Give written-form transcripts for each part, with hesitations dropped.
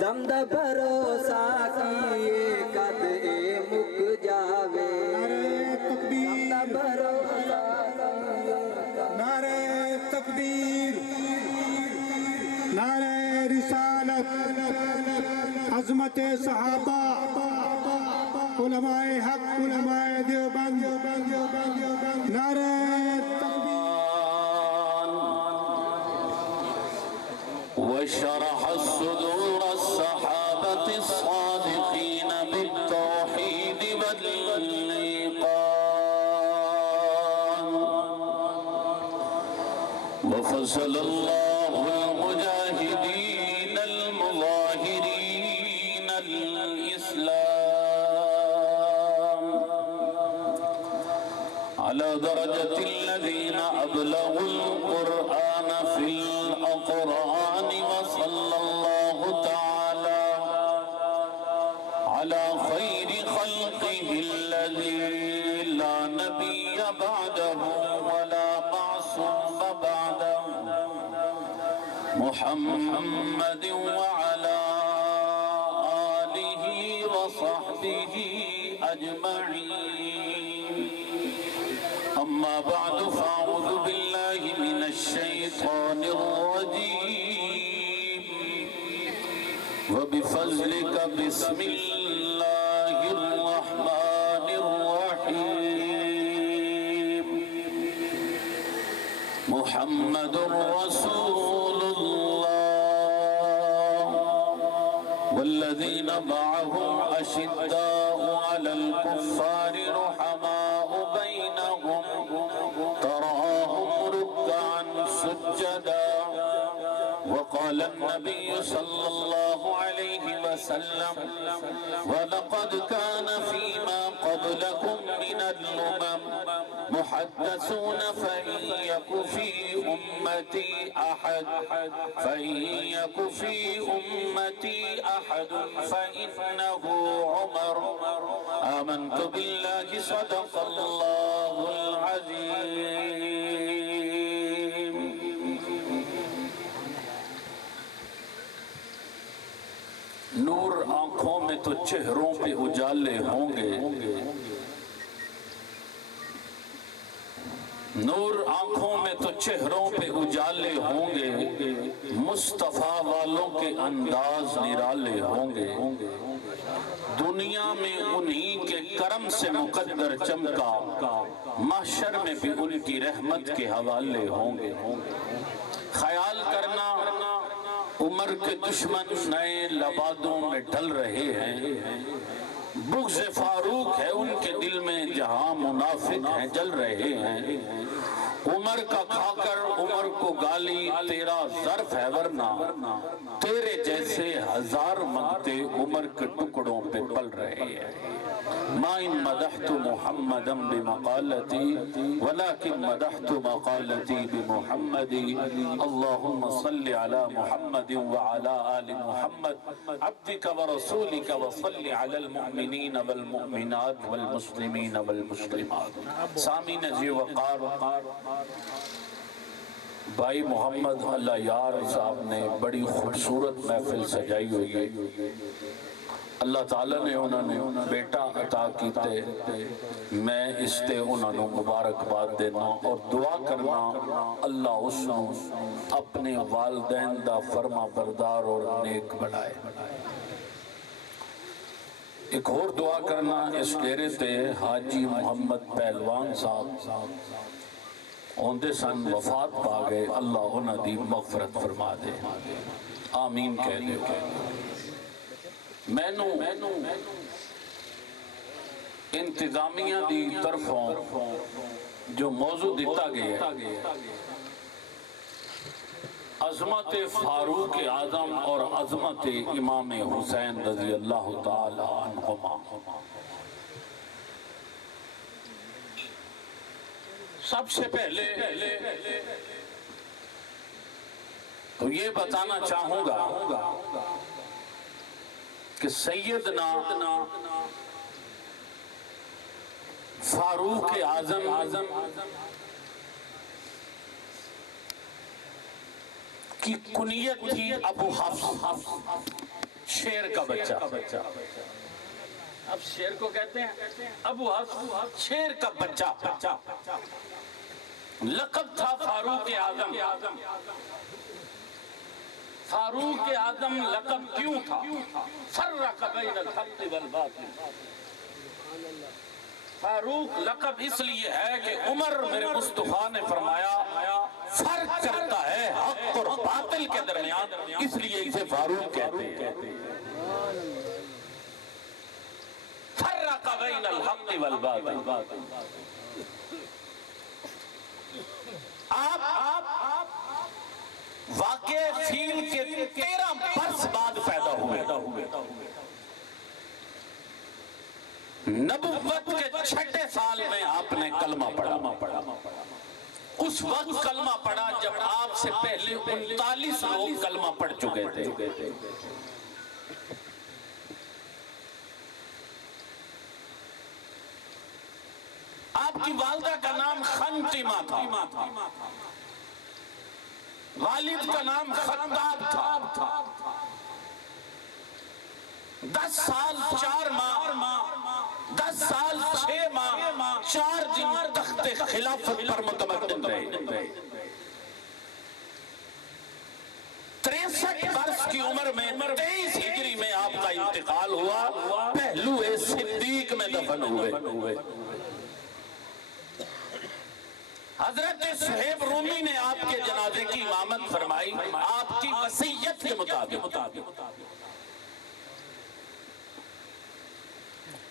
دم دا بھروسہ کیے قد اے مک جاوے دم دا بھروسہ نعرہ تکبیر، نعرہ رسالت، عظمت صحابہ، علماء حق، علماء دیوبند، نعرہ وشرح الصدور الصحابة الصادقين بالتوحيد والإيقان، وفصل الله المجاهدين المظاهرين الإسلام على درجة الذين أبلغوا القرآن في الأقران، وصلى الله تعالى على خير خلقه الذي لا نبي بعده ولا معصوم بعده، محمد وعلى آله وصحبه أجمعين. أما بعد فأعوذ بالله من الشيطان الرجيم، وبفضلك بسم الله الرحمن الرحيم. محمد رسول الله والذين معه أشداء على الكفار رحماء بينهم، تراهم ركعا سجدا. وقال النبي صلى الله عليه وسلم: ولقد كان فيما قبلكم من الأمم محدثون فإن يك في أمتي أحد فإنه عمر. آمنت بالله صدق الله العظيم. نور آنکھوں میں تو چہروں پہ اجالے ہوں گے، نور آنکھوں میں تو چہروں پہ اجالے ہوں گے، مصطفیٰ والوں کے انداز نرالے ہوں گے. دنیا میں انہی کے کرم سے مقدر چمکا، محشر میں بھی ان کی رحمت کے حوالے ہوں گے. خیال کرنا عمر کے دشمن نئے لبادوں میں ڈھل رہے ہیں، بغض فاروق ہے ان کے دل میں جہاں منافق ہیں جل رہے ہیں. عمر کا کھا کر عمر کو گالی تیرا ظرف ہے، ورنہ تیرے جیسے ہزار منگتے عمر کے ٹکڑوں پہ پل رہے ہیں. ما ان مدحت محمدا بمقالتی ولكن مدحت مقالتی بمحمدی. اللہم صل علی محمد وعلى آل محمد عبدك ورسولك، وصل علی المؤمنین والمؤمنات والمسلمین والمسلمات. سامعین ذی وقار، بھائی محمد اللہ یار صاحب نے بڑی خوبصورت محفل سجائی ہوئی ہے. اللہ تعالیٰ نے انہوں نے بیٹا عطا کیتے، میں اس تے انہوں نے مبارکباد دینا اور دعا کرنا اللہ اس نے اپنے والدین دا فرما بردار اور نیک بنائے. ایک اور دعا کرنا اس ڈیرے تے حاجی محمد پہلوان صاحب اوندے سن وفات پا گئے، اللہ انہوں دی مغفرت فرما دے. آمین کہہ دے. میں انتظامیہ دی طرفوں جو موضوع دیتا گیا عظمت فاروق اعظم اور عظمت امام حسین رضی اللہ تعالی عنہما. سب سے پہلے تو یہ بتانا چاہوں گا کہ سیدنا فاروق اعظم کی کنیت تھی ابو حفص، شیر کا بچہ. اب شیر کو کہتے ہیں ابو حفص، شیر کا بچہ. لقب تھا فاروق اعظم. فاروق اعظم لقب کیوں تھا؟ فرق بین الحق والباطل. فاروق لقب اس لیے ہے کہ عمر میرے مصطفیٰ نے فرمایا فرق کرتا ہے حق اور باطل کے درمیان، اس لیے اسے فاروق کہتے ہیں. فرق بین الحق والباطل. آپ واقع فیل کے 13 برس بعد پیدا ہوئے. نبوت کے 6 سال میں آپ نے کلمہ پڑھا. اس وقت کلمہ پڑھا جب آپ سے پہلے 39 لوگ کلمہ پڑھ چکے تھے. آپ کی والدہ کا نام خنتمہ تھا، والد کا نام خطاب تھا. 10 سال 4 ماہ 10 سال 6 ماہ 4 دن تخت خلافت پر متمکن رہے. 63 برس کی عمر میں 23 ہجری میں آپ کا انتقال ہوا. پہلو صدیق میں دفن ہوئے. حضرت صہیب رومی نے آپ کے جنازے کی امامت فرمائی آپ کی وصیت کے مطابق.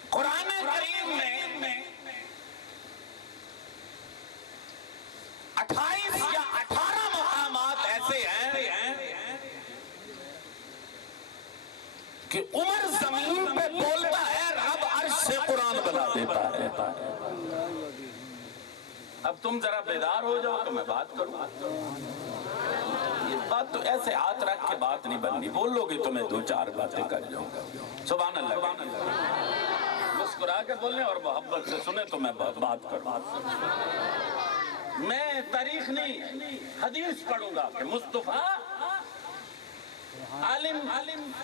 قرآن کریم میں 28 یا 18 مقامات ایسے ہیں کہ عمر زمین پہ بولتا ہے رب عرش سے قرآن بنا دیتا ہے. اب تم ذرا بیدار ہو جاؤ تو میں بات کروں. یہ بات تو ایسے ہاتھ رکھ کے بات نہیں بننی، بولو گے تو میں 2-4 باتیں کر جاؤں گا. سبحان اللہ. مسکرا کے بولیں اور محبت سے سنیں تو میں بات کروں. میں تاریخ نہیں حدیث پڑھوں گا کہ مصطفیٰ عالم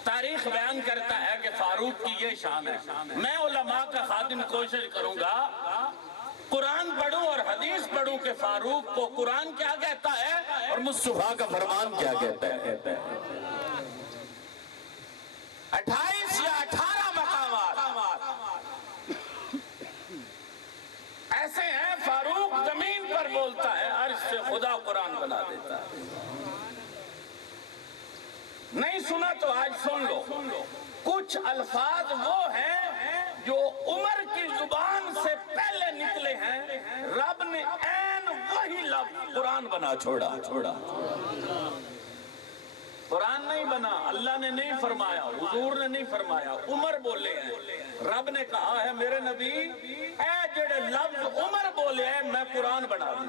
تاریخ بیان کرتا ہے کہ فاروق کی یہ شان ہے. میں علماء کا خادم کوشش کروں گا قرآن پڑھوں اور حدیث پڑھوں کہ فاروق کو قرآن کیا کہتا ہے اور مصطفیٰ کا فرمان کیا کہتا ہے. 28 یا 18 مقامات ایسے ہیں. فاروق زمین پر بولتا ہے، عرش سے خدا قرآن بنا دیتا ہے. نہیں سنا تو آج سن لو. کچھ الفاظ وہ ہیں جو عمر کی زبان سے پہلے نکلے ہیں، رب نے عین وہی لفظ قرآن بنا چھوڑا. قرآن نہیں بنا، اللہ نے نہیں فرمایا، حضور نے نہیں فرمایا، عمر بولے ہیں. رب نے کہا ہے میرے نبی اے جڑے لفظ عمر بولے ہیں میں قرآن بنا دوں.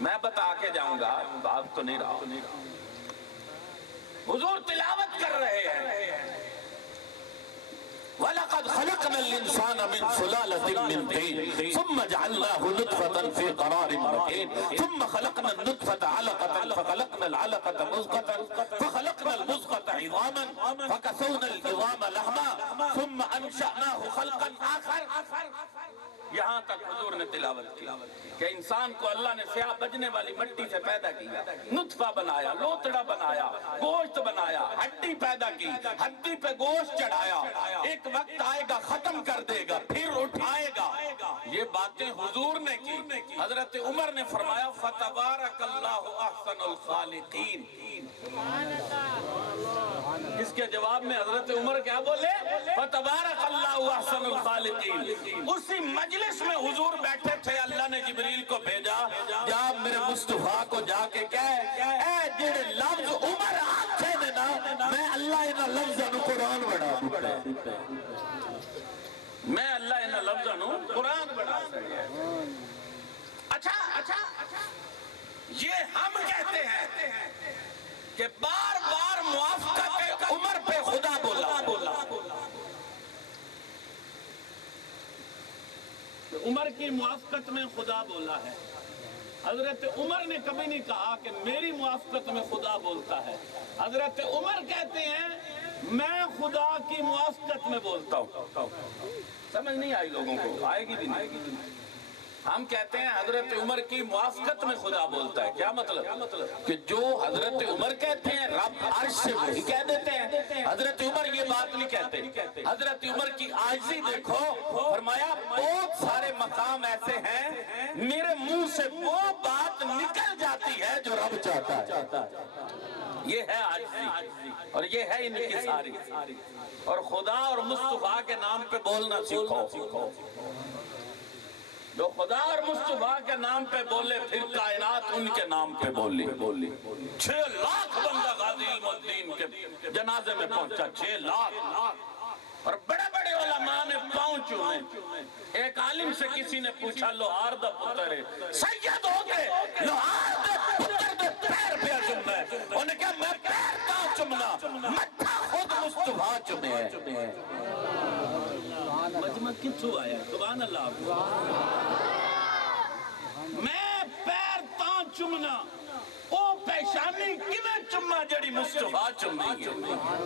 میں بتا کے جاؤں گا، بات تو نہیں رہا. حضور تلاوت کر رہے ہیں وَلَقَدْ خَلَقْنَا الْإِنسَانَ مِنْ سُلَالَةٍ مِنْ طِينٍ ثُمَّ جَعَلْنَاهُ نُطْفَةً فِي قَرَارٍ مَكِينٍ ثُمَّ خَلَقْنَا النُّطْفَةَ عَلَقَةً فَخَلَقْنَا الْعَلَقَةَ مُضْغَةً فَخَلَقْنَا الْمُضْغَةَ عِظَامًا فَكَسَوْنَا الْعِظَامَ لَحْمًا ثُمَّ أَنشَأْنَاهُ خَلْقًا آخَرَ. یہاں تک حضور نے تلاوت کی کہ انسان کو اللہ نے سیاہ بجنے والی مٹی سے پیدا کیا، نطفہ بنایا، لوتڑا بنایا، گوشت بنایا، ہڈی پیدا کی، ہڈی پہ گوشت چڑھایا. ایک وقت آئے گا ختم کر دے گا پھر اٹھائے گا. یہ باتیں حضور نے کی. حضرت عمر نے فرمایا فَتَبَارَكَ اللَّهُ أَحْسَنُ الْخَالِقِينَ. اس کے جواب میں حضرت عمر کیا بولے؟ فَتَبَارَكَ اللَّهُ أَحْسَنُ الْخَالِقِينَ. اسی مجلس میں حضور بیٹھے تھے، اللہ نے جبریل کو بھیجا جا میرے مصطفیٰ کو جا کے کہے اے جڑے لفظ عمر آکھے نے نا میں اللہ انہاں لفظاں نو قرآن بنا دوں. میں اللہ انہاں لفظاں نو قرآن بنا سکیا. اچھا یہ ہم کہتے ہیں کہ بار بار موافقت عمر پہ خدا بولا. عمر کی موافقت میں خدا بولا ہے. حضرت عمر نے کبھی نہیں کہا کہ میری موافقت میں خدا بولتا ہے. حضرت عمر کہتے ہیں میں خدا کی موافقت میں بولتا ہوں. سمجھ نہیں آئی لوگوں کو؟ آئے گی بھی نہیں. ہم کہتے ہیں حضرت عمر کی موافقت میں خدا بولتا ہے. کیا مطلب؟ کہ جو حضرت عمر کہتے ہیں رب عرش سے وہی کہہ دیتے ہیں. حضرت عمر یہ بات نہیں کہتے. حضرت عمر کی عاجزی دیکھو. فرمایا بہت سارے مقام ایسے ہیں میرے منہ سے وہ بات نکل جاتی ہے جو رب چاہتا ہے. یہ ہے عاجزی اور یہ ہے انکساری. اور خدا اور مصطفیٰ کے نام پہ بولنا سیکھو. جو خدا اور مصطفیٰ کے نام پہ بولے پھر کائنات ان کے نام پہ بولی. 6 لاکھ بندہ غازی علم الدین کے جنازے میں پہنچا. 6 لاکھ. اور بڑے بڑے علماء نے پاؤں چومے. ایک عالم سے کسی نے پوچھا لوہار دا پتر ہے سید ہو گئے لوہار دا پتر دے پیر پہ چمنا ہے. انہوں نے کہا میں پیر نہ چمنا مٹھا خود مصطفیٰ چمے ہے. مجمع کتھو آیا؟ سبحان اللہ. میں پیر تاں چمنا او پیشانی کیویں چما جڑی مصطفیٰ چمنی ہے.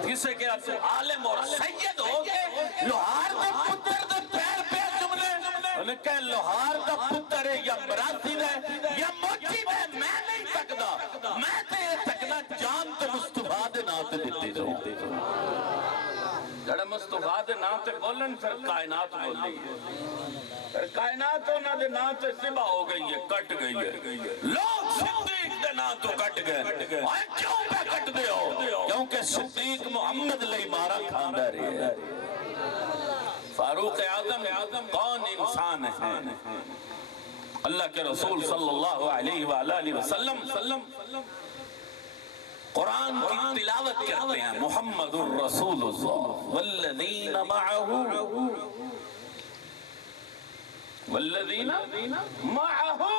کسے کہا تو عالم اور سید ہو گئے لوہار دا پتر دے پیر پہ چمنے. انہیں کہا لوہار دا پتر ہے یا براسید ہے یا موچی ہے میں نہیں تکدا. میں تے تکنا جان تے مصطفیٰ دے نام تے دیتے جاؤں. جڑا مصطفیٰ دے نام تے بولن پھر کائنات بولی ہے. پھر کائنات ہونا دے نام تے سبا ہو گئی ہے کٹ گئی ہے. لوگ صدیق دے نام تو کٹ گئے. کیوں پہ کٹ دے ہو؟ کیونکہ صدیق محمد لئی مارا کھاندہ رہے ہے. فاروق اعظم کون انسان ہے؟ اللہ کے رسول صلی اللہ علیہ وآلہ وسلم قرآن کی تلاوت کرتے ہیں. محمد الرسول اللہ والذین معہو.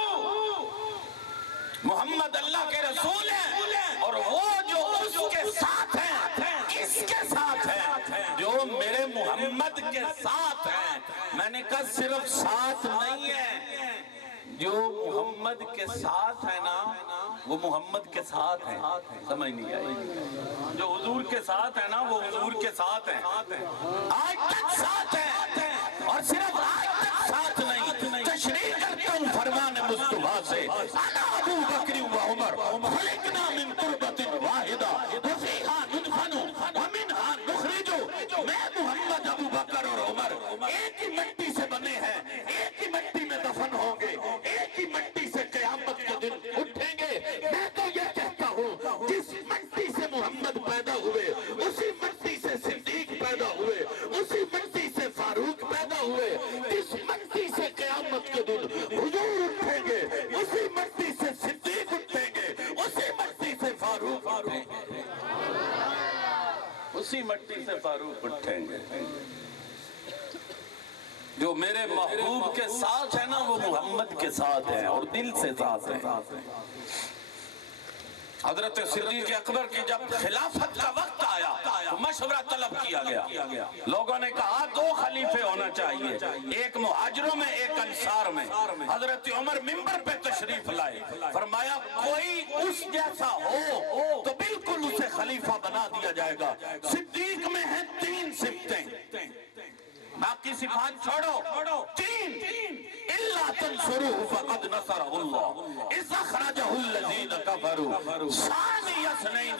محمد اللہ کے رسول ہیں اور وہ جو اس کے ساتھ ہیں اس کے ساتھ ہیں جو میرے محمد کے ساتھ ہیں. میں نے کہا صرف ساتھ نہیں ہے. جو محمد کے ساتھ ہے نا وہ محمد کے ساتھ ہیں. سمجھ نہیں آئی؟ جو حضور کے ساتھ ہے نا وہ حضور کے ساتھ ہیں. آج تک ساتھ ہیں اور صرف آج تک ساتھ نہیں. تشریح کرتا ہوں فرمان مصطفیٰ سے. انا ابو بکر و عمر خلقنا من تربت واحدہ وفیہا ندفن ومنہا نخرج. میں محمد ابو بکر اور عمر ایک ہی مٹی سے بنے ہیں. ایک ہی مٹی میں دفن ہوں گے. ایک ہی مٹی سے قیامت کے دن اٹھیں گے. میں تو یہ کہتا ہوں جس مٹی سے محمد پیدا ہوئے اسی مٹی سے صدیق پیدا ہوئے. اسی مٹی سے فاروق پیدا ہوئے. جس مٹی سے قیامت کے دن حضور اٹھیں گے اسی مٹی سے صدیق اٹھیں گے. اسی مٹی سے فاروق اٹھیں گے. اسی مٹی سے فاروق اٹھیں گے. جو میرے محبوب کے ساتھ ہے نا وہ محمد کے ساتھ ہے اور دل سے ساتھ ہے. حضرت صدیق اکبر کی جب خلافت کا وقت آیا تو مشورہ طلب کیا گیا. لوگوں نے کہا 2 خلیفے ہونا چاہیے, ایک مہاجروں میں ایک انصار میں. حضرت عمر منبر پہ تشریف لائے, فرمایا کوئی اس جیسا ہو تو بالکل اسے خلیفہ بنا دیا جائے گا. صدیق میں ہیں 3 صفتیں, باقی صفات چھوڑو. 3 الا تنصروه فقد نصره الله اذ اخرجه الذين كفروا ثاني اثنين.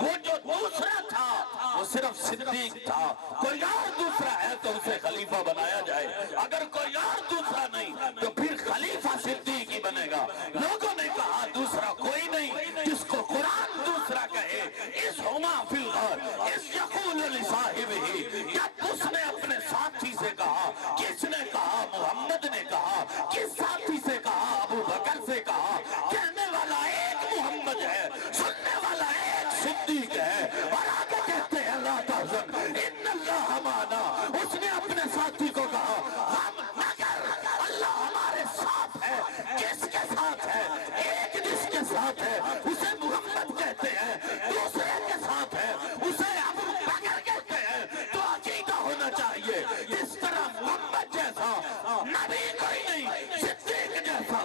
وہ جو دوسرا تھا وہ صرف صدیق تھا. کوئی اور دوسرا ہے تو اسے خلیفہ بنایا جائے. اگر کوئی اور دوسرا نہیں تو پھر خلیفہ صدیق ہی بنے گا. لوگوں نے کہا دوسرا کوئی نہیں جس کو قرآن دوسرا کہے. اس ہما فی الغار اس یقول لصاحبہ, جب اس نے اپنے ساتھی سے کہا. کس نے کہا؟ محمد نے کہا. کس ساتھی سے کہا؟ ابو بکر سے کہا. کہنے والا ایک محمد ہے, سننے والا ایک صدیق ہے. اور آگے کہتے ہیں لا تحزن ان اللہ معنا. اس نے اپنے ساتھی کو کہا ہم مگر اللہ ہمارے ساتھ ہے. کس کے ساتھ ہے؟ ایک جس کے ساتھ ہے اسے محمد کہتے ہیں, دوسرے کے ساتھ ہے اسے ابو بکر کہتے ہیں. تو عقیدہ ہونا چاہیے جس طرح محمد جیسا نبی کوئی نہیں, صدیق جیسا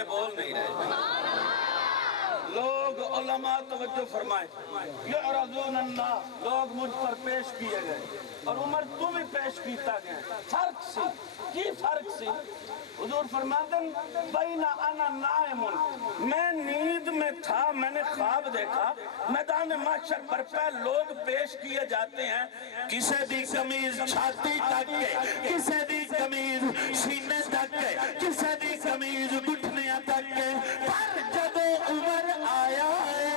بندے بول نہیں رہے. لوگ علماء توجہ فرمائیں. یعرضون الناس, لوگ مجھ پر پیش کیے گئے اور عمر تو بھی پیش کیتا گیا. فرق سی کی فرق سی. حضور فرماتے ہیں بین انا نائم, میں نیند میں تھا, میں نے خواب دیکھا میدان محشر پر پہ لوگ پیش کیے جاتے ہیں, کسے دی قمیض چھاتی تک کے, کسے دی قمیض سینے تک کے, کسے دی قمیض گھٹنیاں تک کے. پر جب عمر آیا ہے,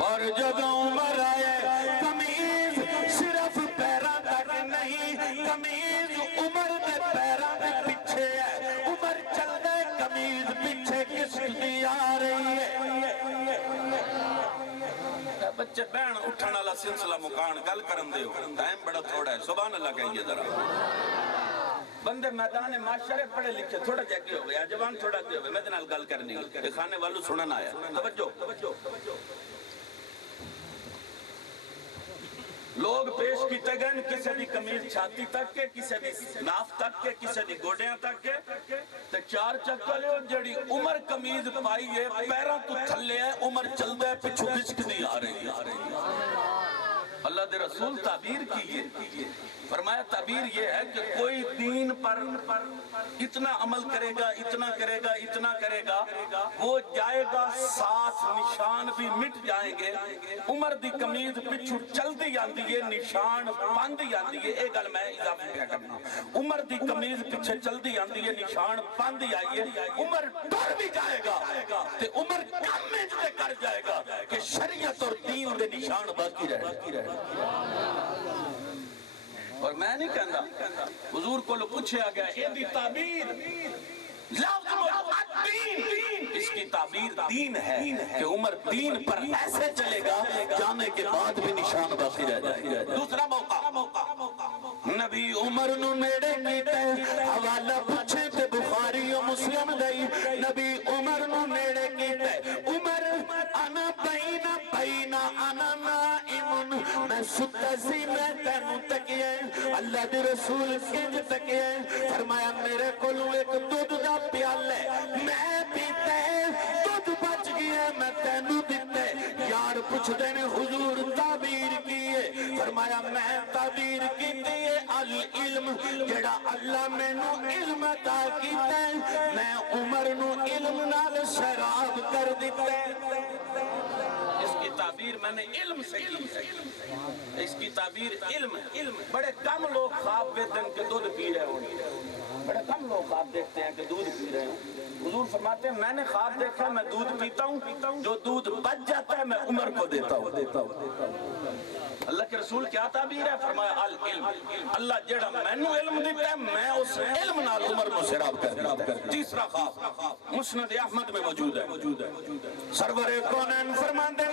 اور جب عمر آیا, قمیض صرف پیراں تک نہیں, قمیض عمر دے پیراں دے پیچھے ہے. عمر چل دے قمیض پیچھے کس دی آ رہی ہے. بچے بہن اٹھن والا سلسلہ مکان گل کرن دیو, ٹائم بڑا تھوڑا ہے. سبحان اللہ کہیے ذرا. بندے میدان معاشرے پڑھے لکھے تھوڑا جگہ ہو گیا, جوان تھوڑا گئے ہوئے, میں دنال گل کرنی ہے, خانے والو سنن آیا. توجہ. لوگ پیش کیتے گئے, کسے دی قمیض چھاتی تک کے, کسے دی ناف تک کے, کسے دی گوڑیاں تک کے. تے چار چکر لے جڑی عمر قمیض پائی ہے پیراں تو تھلے ہے, عمر چل دے پچھو بچک دی آ رہی ہے. اللہ دے رسول تعبیر کیے, فرمایا تعبیر یہ ہے کہ کوئی دین پر اتنا عمل کرے گا, اتنا کرے گا, اتنا کرے گا, وہ جائے گا, ساتھ نشان بھی مٹ جائیں گے. عمر دی قمیض پچھو چل دی آندی ہے, نشان پاند آندی ہے. ایک گل میں اضافہ کیا کرنا, عمر دی قمیض پیچھے چل دی آندی ہے, نشان پاند آئی ہے. عمر ڈر بھی جائے گا تے عمر کم میں جتے کر جائے گا کہ شریعت اور دین دے نشان باقی رہے. اور میں نہیں کہندا, حضور کو پوچھا گیا یہ دی تعبیر لفظ الدین, اس کی تعبیر دین ہے کہ عمر دین پر ایسے چلے گا جانے کے بعد بھی نشان باقی رہ جائے. دوسرا موقع, نبی عمر نو نیڑے کیتے, حوالہ پوچھے تے بخاری و مسلم دئی. نبی عمر نو نیڑے کیتے, عمر انا بین انا نائم, میں ستا سی میں تینوں تکیے. اللہ دے رسول کنج تکیے, فرمایا میرے کولوں ایک دودھ دا پیالے, میں پیتے دودھ بچ گیا, میں تینوں دیتے. یار پوچھ دینے حضور تعبیر کیے, فرمایا میں تعبیر کیتے العلم, جڑا اللہ میں نو علم عطا کیتے, میں عمر نو علم نال شراب کر دیتے. اس کی تعبیر میں نے علم سے کی ہے, اس کی تعبیر علم. بڑے کم لوگ خواب دیتے ہیں کہ دودھ پی رہے ہوں, بڑے کم لوگ خواب دیکھتے ہیں کہ دودھ پی رہے ہوں. حضور فرماتے ہیں میں نے خواب دیکھا میں دودھ پیتا ہوں, جو دودھ بچ جاتا ہے میں عمر کو دیتا ہوں. اللہ کے رسول کیا تعبیر ہے, فرمایا العلم, اللہ جڑا میں نو علم دیتا ہے میں اس علم نال عمر کو شراب کر دیتا ہے. تیسرا خواب مسند احمد میں موجود ہے. سرور کونین فرماندے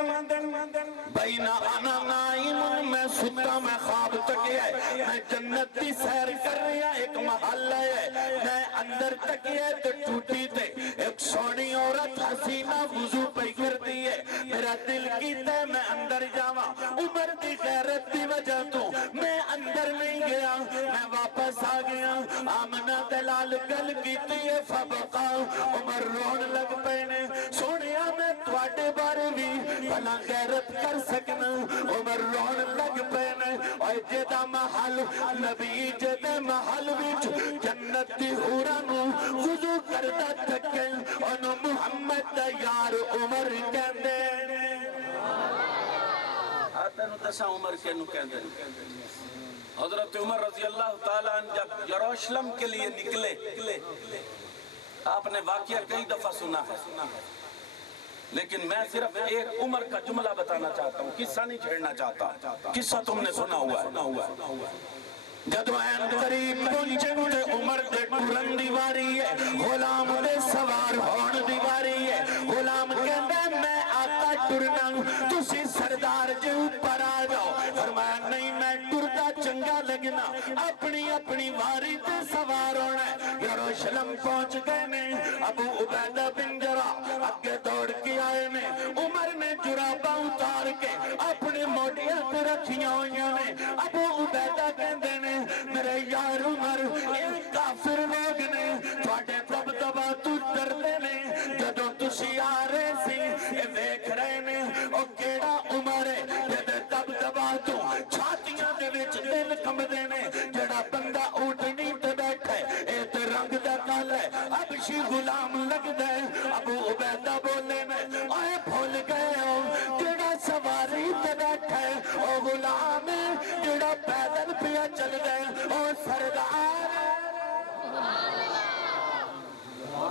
بین انا نائم, میں ستا میں خواب تکیا ہے, میں جنت کی سیر کر رہا, ایک محلہ ہے, میں اندر تکیا تو ٹوٹی تے ایک سونی عورت حسینہ وضو پہ کرتی ہے. میرا دل کیتا ہے میں اندر جاواں, عمر دی غیرت دی وجہ تو میں اندر نہیں گیا, میں واپس آ گیا. آمنہ دلال گل کیتی ہے فبقا, عمر رون لگ پینے, سونیا میں تواڈے بارے بھی بھلا غیرت کر سکنا. عمر رون لگ پینے, اور جدا محل نبی جدے محل وچ جنت دی حوراں نو وضو کردا تکے, انو محمد دا یار عمر کہندے نے. تینوں دسا عمر کے نو کہندے. حضرت عمر رضی اللہ تعالیٰ عنہ جب یروشلم کے لیے نکلے, آپ نے واقعہ کئی دفعہ سنا ہے, لیکن میں صرف ایک عمر کا جملہ بتانا چاہتا ہوں, قصہ نہیں چھیڑنا چاہتا. قصہ تم نے سنا ہوا ہے. جدو این قریب پہنچن تے عمر دے ٹرن دیواری ہے, غلام دے سوار ہون دیواری ہے. غلام کہندے میں آقا ٹرنا, تسی سردار جے اوپر آ جاؤ. فرمایا نہیں میں ٹردا چنگا لگنا, اپنی اپنی واری تے سوار ہونا ہے. یروشلم پہنچ گئے نے, ابو عبیدہ بن جراح اگے دوڑ کے آئے نے. عمر نے جرابہ اتار کے اپنے موٹیاں تے رکھیاں ہوئیاں نے. ابو عبیدہ کہندے نے میرے یار عمر, یہ کافر لوگ نے, تواڈے تو سواری تے بیٹھا ہے او غلام جڑا پیدل پیا چل گئے او سردار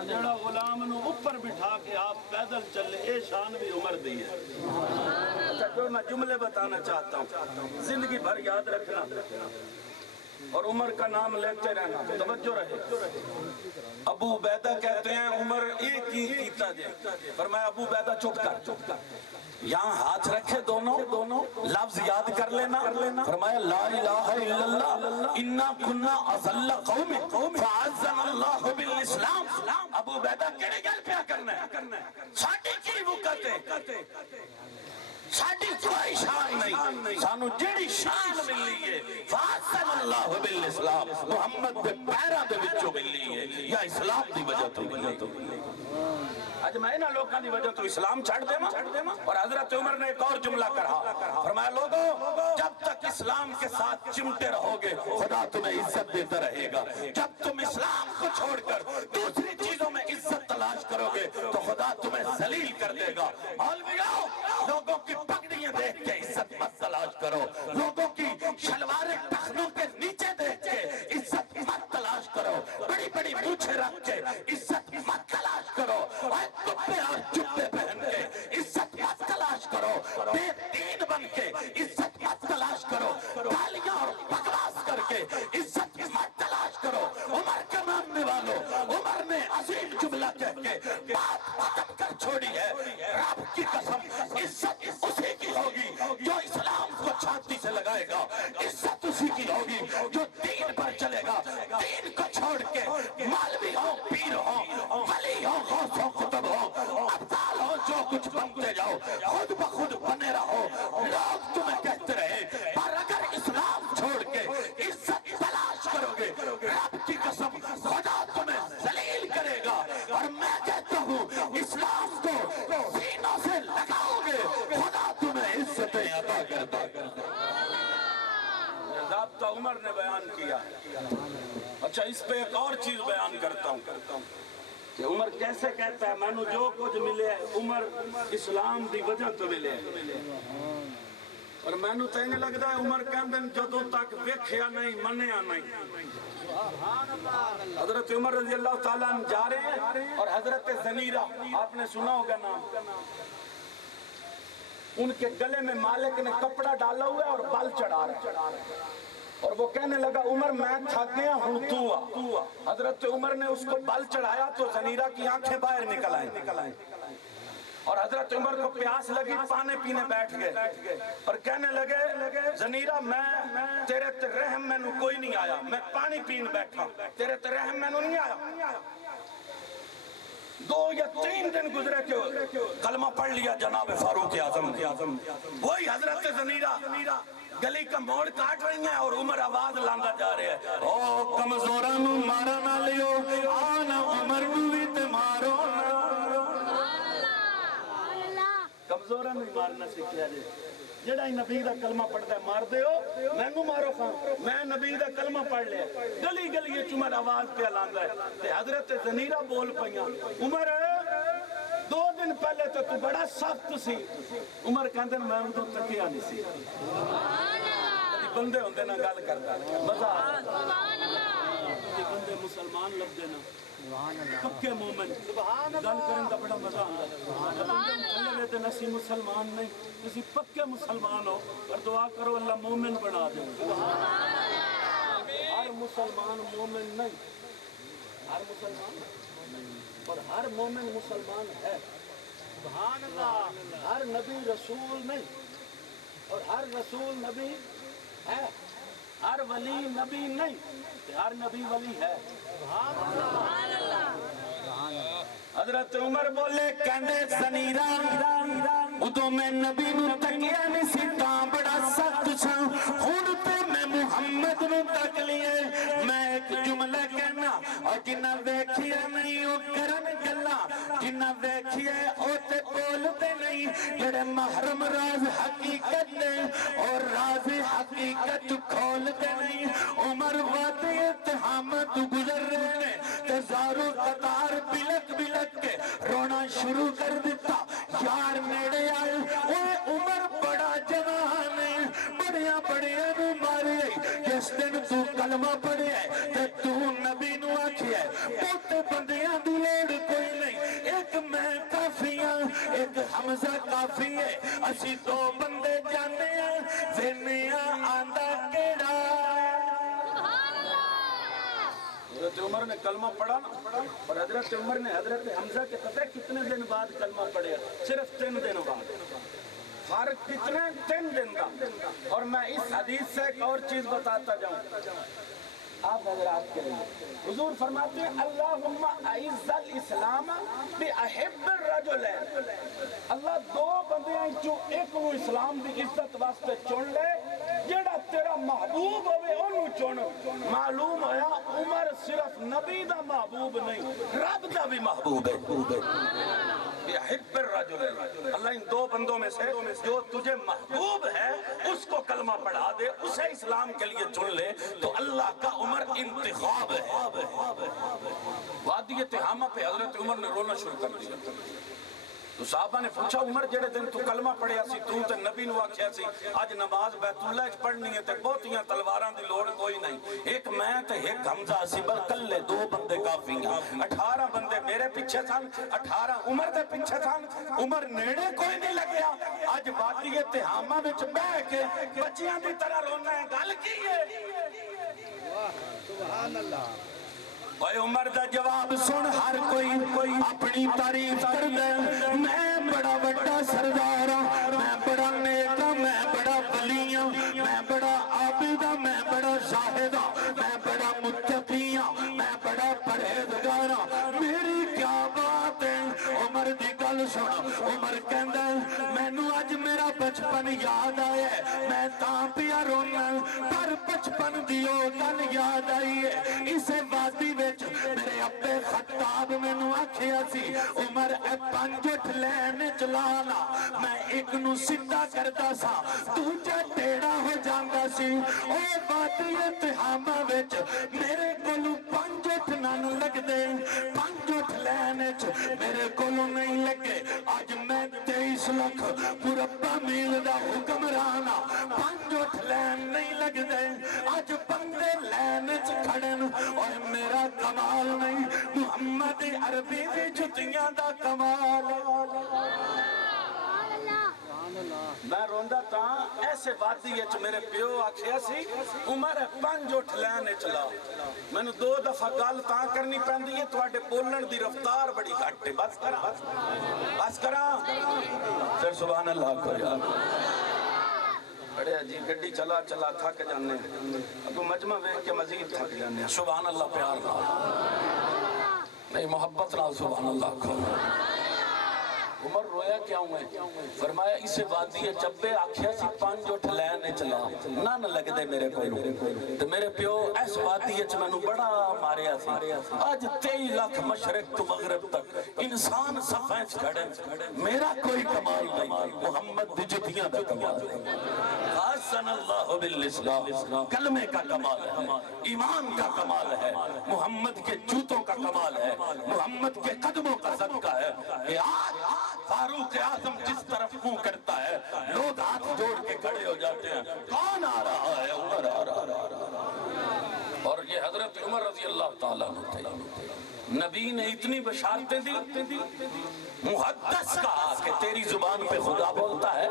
جڑا غلام نو اوپر بٹھا کے آپ پیدل چلے اے شان بھی عمر دی ہے. اچھا جو میں جملے بتانا چاہتا ہوں زندگی بھر یاد رکھنا اور عمر کا نام لیتے رہنا. توجہ رہے. ابو عبیدہ کہتے ہیں عمر ایک ہی کیتا جے فرمایا ابو عبیدہ چپ کر یہاں ہاتھ رکھے دونوں لفظ یاد کر لینا. فرمایا لا الہ الا اللہ انا کنا اذل قوم فعزنا اللہ بالاسلام. ابو عبیدہ کیڑی گل پیا کرنا ہے ساڈی کی وقت ہے ساڈی کوئی شان نہیں سانو جیڑی شان ملی ہے فعزنا اللہ بالاسلام محمد دے پیراں دے وچوں ملی ہے یا اسلام دی وجہ تو ملی ہے. آج میں نہ لوگاں دی وجہ تو اسلام چھڑ دے ماں. اور حضرت عمر نے ایک اور جملہ کہا فرمایا لوگوں جب تک اسلام کے ساتھ چمٹے رہو گے خدا تمہیں عزت دیتا رہے گا. جب تم اسلام کو چھوڑ کر دوسری چیزوں میں عزت تلاش کرو گے تو خدا تمہیں ذلیل کر دے گا. مولویوں لوگوں کی پگڑیاں دیکھ کے عزت مت تلاش کرو. لوگوں کی شلواریں ٹخنوں کے نیچے دیکھ کے عزت مت تلاش کرو. بڑی بڑی مونچھیں رکھ کے عزت مت تلاش کرو. کپڑے اور جبے پہن کے عزت مت تلاش کرو. بے دین بن کے عزت مت تلاش کرو. گالیاں اور بکواس کر کے عزت مت تلاش کرو. عمر کے ماننے والوں عمر نے عظیم جملہ کہہ کے بات ختم کر چھوڑی ہے. رب کی قسم عزت اسی کی ہوگی جو اسلام کو چھاتی سے لگائے گا. عزت اسی کی ہوگی جو دین پر چلے گا. دین کو چھوڑ کے مولوی ہو پیر ہو ولی ہو غوث ہو قطب ہو ابطال ہو جو کچھ بنتے جاؤ خود بخود بنے رہو. لوگ تمہیں کہتے رہے پر اگر اسلام چھوڑ کے عزت تلاش کرو گے رب کی قسم خدا تمہیں ذلیل کرے گا. اور میں کہتا ہوں اسلام کو سینوں سے لگاؤ گے خدا تمہیں عزتیں عطا کرتا. ضابطہ عمر نے بیان کیا. اچھا اس پہ ایک اور چیز بیان کرتا ہوں کہ عمر کیسے کہتا ہے مینو جو کچھ ملے عمر اسلام دی وجہ تو ملے. اور مینو تو انہیں لگتا ہے عمر کہندے جدوں تک ویکھیا نہیں منیا نہیں. حضرت عمر رضی اللہ تعالیٰ عنہ جا رہے ہیں اور حضرت زنیرہ آپ نے سنا ہوگا نام ان کے گلے میں مالک نے کپڑا ڈالا ہوا ہے اور بال چڑھا رہا ہے. اور وہ کہنے لگا عمر میں تھک گیا ہوں تو آ. حضرت عمر نے اس کو بال چڑھایا تو زنیرہ کی آنکھیں باہر نکل آئیں. اور حضرت عمر کو پیاس لگی پانی پینے بیٹھ گئے اور کہنے لگے زنیرہ میں تیرے رحم میں کوئی نہیں آیا میں پانی پین بیٹھا تیرے رحم میں نہیں آیا. 2 یا 3 دن گزرے کہ کلمہ پڑھ لیا جناب فاروق اعظم. وہی حضرت زنیرہ گلی کا موڑ کاٹ رہی ہیں اور عمر آواز لانگا جا رہے ہیں او کمزوراں نو مارا نہ لیو آنا عمر نو بھی تے مارو کمزوراں نو مارنا سکھیا جے. جڑا ہی نبی دا کلمہ پڑھتا ہے مار دے ہو مینو مارو خان میں نبی دا کلمہ پڑھ لیا. گلی گلی عمر آواز پہ لانگا ہے تے حضرت زنیرہ بول پئیاں عمر 2 دن پہلے تو بڑا سخت سی. عمر کہندے میں اودوں تکیا نہیں سی. بندے ہوندے نہ گل کردا مزہ بندے مسلمان لبدے نا پکے مومن گل کرن دا بڑا مزہ آندا. بندے تے نسی مسلمان نہیں تسی پکے مسلمان ہو اور دعا کرو اللہ مومن بنا دے. ہر مسلمان مومن نہیں ہر مسلمان اور ہر مومن مسلمان ہے. سبحان اللہ. ہر نبی رسول نہیں اور ہر رسول نبی ہے. ہر ولی نبی نہیں ہر نبی ولی ہے. سبحان اللہ. حضرت عمر بولے کہندے زنیرہ ادو میں نبی نو تکیا نہیں سی تاں بڑا سخت چھا ہن تے میں محمد نو تک لیے. میں ایک جملہ کہنا اور جنہ ویکھیا نہیں او کرن گلا جنہ ویکھیا او تے بولتے نہیں. جڑے محرم راز حقیقت نے اور راز حقیقت کھولتے نہیں. عمر وادی اتحام تو گزر رہے ہیں تے زارو قطار بلک بلک کے رونا شروع کر دیتا. یار نیڑے آئے اوے عمر کلمہ پڑھیا ہے تے تو نبی نو آکھیا ہے بہتے بندیاں دی لوڑ کوئی نہیں، ایک میں کافی ہاں ایک حمزہ کافی ہے، اسی دو بندے جانے ہیں وینیا آندا کیڑا۔ حضرت عمر نے کلمہ پڑھا نا، اور حضرت عمر نے حضرت حمزہ کے پتہ کتنے دن بعد کلمہ پڑھیا؟ صرف 3 دن بعد۔ فرق کتنے؟ 3 دن کا۔ اور میں اس حدیث سے ایک اور چیز بتاتا جاؤں آپ حضرات کے لیے۔ حضور فرماتے ہیں اللہم اعز الاسلام باحب الرجلین، اللہ 2 بندیاں چوں ایک کو اسلام دی عزت واسطے چن لے، جڑا تیرا محبوب ہوئے انہوں چن۔ معلوم ہویا عمر صرف نبی دا محبوب نہیں، رب دا بھی محبوب ہے۔ باحب الرجلین، اللہ ان 2 بندوں میں سے جو تجھے محبوب ہے اس کو کلمہ پڑھا دے، اسے اسلام کے لیے چن لے، تو اللہ کا عمر انتخاب ہے۔ وادی تہامہ پہ حضرت عمر نے رونا شروع کر دیا، تو صحابہ نے پوچھا عمر جڑے دن تو کلمہ پڑھیا سی تو تے نبی نو آکھیا سی اج نماز بیت اللہ وچ پڑھنی ہے تے بہتیاں تلواراں دی لوڑ کوئی نہیں، ایک میں تے ایک حمزہ سی بل کلے 2 بندے کافی ہیں، 18 بندے میرے پیچھے سن، 18 عمر دے پیچھے سن، عمر نیڑے کوئی نہیں لگیا، اج وادی تہامہ وچ بیٹھ کے بچیاں دی طرح رونا ہے، گل کی ہے؟ سبحان اللہ۔ اے عمر دا جواب سن، ہر کوئی اپنی تعریف کر دے، میں بڑا بڑا سردار ہاں، میں بڑا نیک ہاں، میں بڑا ولی ہاں، میں بڑا عابد ہاں، میں بڑا زاہد ہاں، میں بڑا متقی ہاں، میں بڑا پرہیزگار ہاں، میری کیا بات ہے؟ عمر دی گل سن، عمر کہندا مینوں اج میرا بچپن یاد آیا ہے، میں تاں پیا رونا، پر بچپن دی او گل یاد آئی ہے، اسے وادی میرے ابے خطاب میں نو آکھیا سی عمر اے 5 اٹھ لین چلانا، میں ایک نو سدھا کرتا سا دوجا ٹیڑا ہو جاندا سی، او وادی تہامہ وچ میرے کولوں 5 اٹھ نہ لگ دے، 5 اٹھ لین میرے کولوں نہیں لگے، آج میں 23 لاکھ مربع میل دا حکمران ہاں، 5 اٹھ لین نہیں لگ دے، آج بندے لین کھڑن، اور میرا کمال نہیں محمد عربی دی جتیاں دا کمال۔ میں روندا تاں ایسے وادی وچ میرے پیو آکھیا سی عمر 5 اٹھ لین چلا، مینوں 2 دفعہ گل تاں کرنی پیندی ہے تواڈے بولن دی رفتار بڑی گھٹ ہے، بس کراں پھر سبحان اللہ کو یار بڑے جی گڈی چلا چلا تھک جانے، اگو مجمع ویکھ کے مزید تھک جانے۔ سبحان اللہ پیار نال نہیں محبت نال سبحان اللہ کو۔ عمر رویا کیوں ہے؟ فرمایا اسے وادی چبے آکھیا سی 5 اٹھ لینے چلا نہ لگ دے میرے کولوں، تے میرے پیو اس وادی وچ مینوں بڑا ماریا سی، اج 23 لاکھ مشرق تو مغرب تک انسان صفاں وچ کھڑے، میرا کوئی کمال نہیں، محمد دی جتیاں دا کمال ہے، حسن اللہ بالاسلام، کلمے کا کمال ہے، ایمان کا کمال ہے، محمد کے جوتوں کا کمال ہے، محمد کے قدموں کا صدقہ ہے کہ آج فاروق اعظم جس طرف منہ کرتا ہے لوگ ہاتھ جوڑ کے کھڑے ہو جاتے ہیں، کون آ رہا ہے؟ عمر آ رہا۔ اور یہ حضرت عمر رضی اللہ تعالیٰ عنہ تھے، نبی نے اتنی بشارتیں دی، محدث کہا کہ تیری زبان پہ خدا بولتا ہے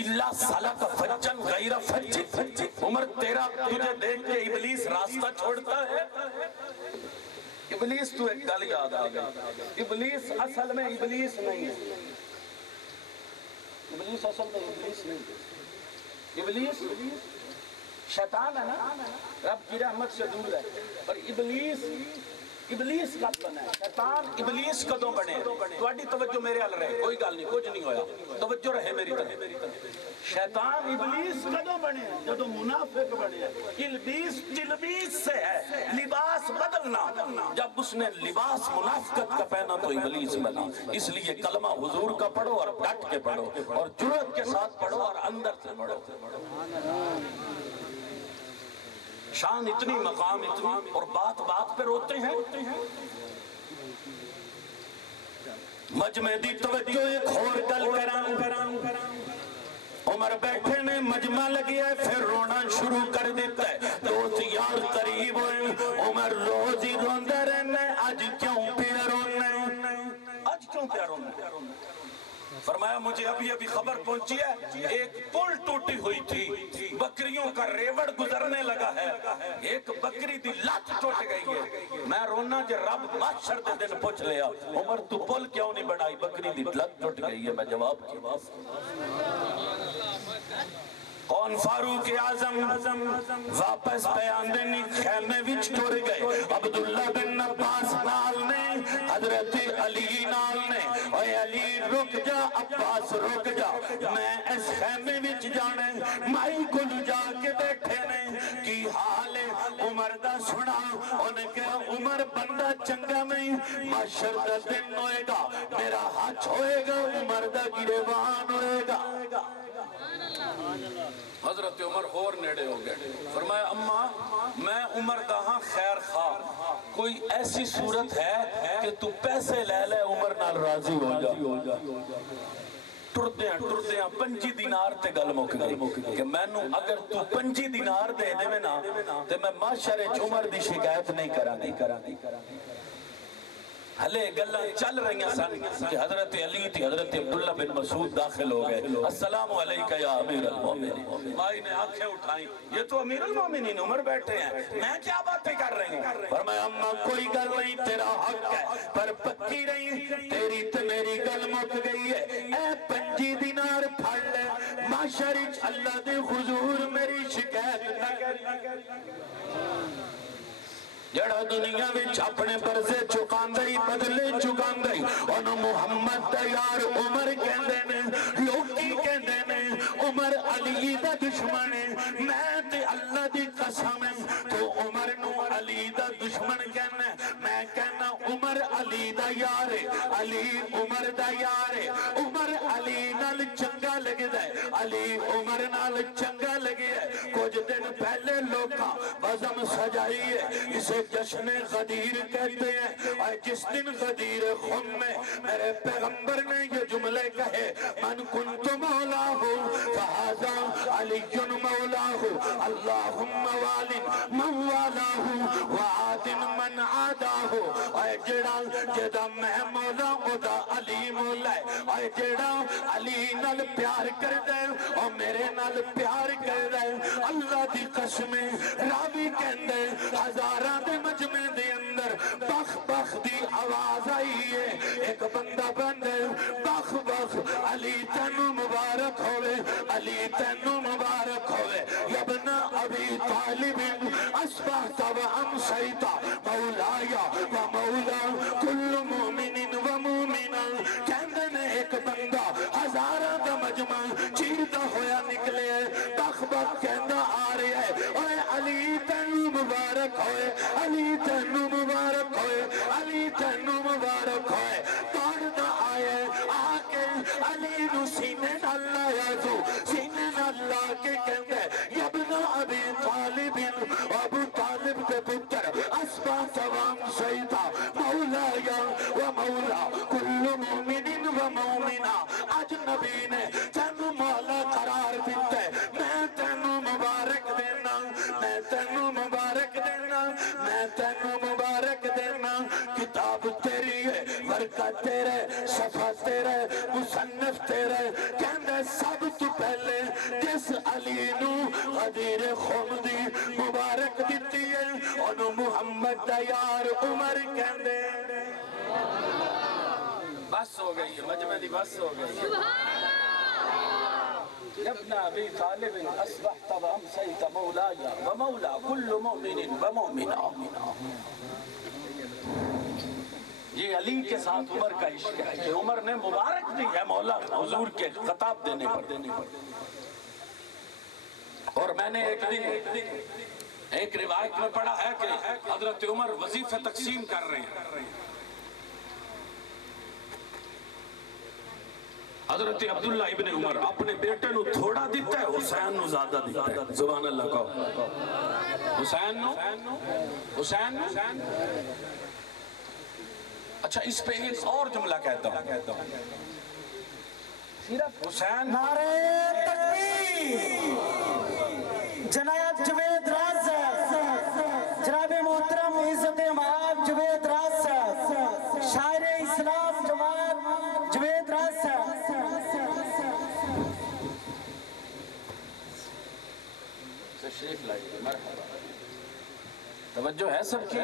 اللہ سلک فجن غیر فج، عمر تیرا تجھے دیکھ کے ابلیس راستہ چھوڑتا ہے۔ ابلیس تو ایک گل یاد آ گئی، ابلیس اصل میں ابلیس نہیں ہے، ابلیس اصل میں ابلیس نہیں ہے، ابلیس شیطان ہے نا، رب کی رحمت سے دور ہے، اور ابلیس کب بنا ہے؟ شیطان ابلیس کدوں بنے؟ تواڈی توجہ میرے حال رہے، کوئی گل نہیں، کچھ نہیں ہویا، توجہ رہے میری طرف۔ شیطان ابلیس کدوں بنے؟ جدو منافق بنے، تلبیس سے ہے لباس بدلنا، جب اس نے لباس منافقت کا پہنا تو ابلیس بنا، اس لیے کلمہ حضور کا پڑھو اور ڈٹ کے پڑھو اور جرأت کے ساتھ پڑھو اور اندر سے پڑھو۔ شان اتنی، مقام اتنی، اور بات بات پہ روتے ہیں۔ مجمع دی توجہ ایک اور گل کراں، عمر بیٹھے نے مجمع لگیا ہے پھر رونا شروع کر دیتا ہے. دوست یار قریب ہوئے, عمر روز ہی روندہ رہنا ہے, آج کیوں پیا رونا ہے, آج کیوں پیا رونا ہے؟ فرمایا مجھے ابھی خبر پہنچی ہے ایک پل ٹوٹی ہوئی تھی, بکریوں کا ریوڑ گزرنے لگا ہے, ایک بکری دی لات ٹوٹ گئی ہے, میں رونا جے رب محشر دے دن پوچھ لیا عمر تو پل کیوں نہیں بنائی, بکری دی لات ٹوٹ گئی ہے. میں جواب کیا کون فاروق اعظم واپس بیان دینی خیمے وچ ٹر گئے. عبداللہ بن عباس نال نے, حضرت علی نال نے, اے علی رک جا, عباس رک جا, میں اس خیمے وچ جانے, مائی کل جا کے بیٹھے نے, کی حال عمر دا سنا, انہیں کہا عمر بندہ چنگا نہیں, محشر دا دن ہوئے گا, میرا ہاتھ ہوئے گا, عمر دا گریبان ہوئے گا. حضرت عمر اور نیڑے ہو گئے, فرمایا اماں میں عمر دا ہاں خیر خواہ, کوئی ایسی صورت ہے کہ تو پیسے لے لے عمر نال راضی ہو جا. ٹردیاں 25 دینار تے گل مک گئی کہ میں نو اگر تو 25 دینار دے دے میں نا تے میں معاشرے عمر دی شکایت نہیں کرا. ہلے گلہ چل رہی ہیں سن کہ حضرت علی تھی, حضرت عبداللہ بن مسعود داخل ہو گئے, السلام علیکہ یا امیر المومنین. بھائی نے آنکھیں اٹھائیں, یہ تو امیر المومنین عمر بیٹھے ہیں, میں کیا باتیں کر رہی ہوں. فرمایا اماں کوئی گل نہیں, تیرا حق ہے, پر پکی رہی, تیری تے میری گل مک گئی ہے, اے 25 دینار پھڑ لے, معاشرے اللہ دے حضور میری شکایت نہ کر. جڑا دنیا وچ اپنے برزے چکاندئی بدلے چکاندئی انہوں محمد دا یار عمر کہندے نے, لوکی کہندے نے عمر علی دا دشمن ہے, میں تے اللہ دی قسم ہے تو عمر نو علی دا دشمن کہنا, میں کہنا عمر علی دا یار ہے, علی عمر دا یار ہے, عمر علی نال چنگا لگدا ہے, علی عمر نال چنگا لگے ہے. کچھ دن پہلے لوکاں بزم سجائی ہے, اسے جشن غدیر کہتے ہیں, اور جس دن غدیر خم میں میرے پیغمبر نے یہ جملے کہے, من کنت مولا ہو فہذا علی مولا ہو, اللہم والن من والا ہو وعادن من عادا ہو, اور جڑا میں مولا خدا علی مولا ہے, اور جڑا علی نال پیار کر دے اور میرے نال پیار کر دے, اللہ دی قسمیں راوی کہندے ہزاراں دے مجمع دے اندر بخ بخ دی آواز آئی ہے, ایک بندہ بندے بخ بخ, علی تینو مبارک ہوئے, علی تینو مبارک ہوئے, ابن ابی طالب اصبحت و امسیتا مولایا و مولا کل مومن و مومنا. کہندے نے ایک بندہ ہزاراں دا مجمع چیردہ ہویا نکلے, بخ بخ کہندہ آ رہے ہے, اے علی تینو مبارک ہوئے, علی تینو مبارک ہوئے, علی تینو مبارک ہوئے. توڑنا آئے آکے علی نو سینے ناللہ یازو, سینے ناللہ کے کہندے یبن ابی طالب, ابو طالب کے پتر اسبا سوام سیدہ مولایا و مولا کل مومن و مومنہ. آج نبی نے تینو مولا قرار دیتے, میں تینو مبارک دینا, میں تینو مبارک دینا, میں تینو مبارک دینا. کتاب تیری ہے, برکت تیرے, صفحہ تیرے, مصنف تیرے, کہندے سب تو پہلے جس علی نو غدیر خم دی مبارک دیتی ہے انہوں محمد دا یار عمر کہندے. بس ہو گئی ہے, مجمع دی بس ہو گئی. ابن ابی طالب اصبحت و امسیت مولایا و مولا کل مومن و مومنہ. یہ علی کے ساتھ عمر کا عشق ہے کہ عمر نے مبارک دی ہے مولا حضور کے خطاب دینے پر. اور میں نے ایک روایت میں پڑھا ہے کہ حضرت عمر وظیفے تقسیم کر رہے ہیں, حضرت عبداللہ ابن عمر اپنے بیٹے نو تھوڑا دیتا ہے, حسین نو زیادہ دیتا ہے. سبحان اللہ کہو, حسین نو. اچھا اس پہ ایک اور جملہ کہتا ہوں, حسین نعرہ تکبیر, تشریف لائیے، مرحبا، توجہ ہے سب کی؟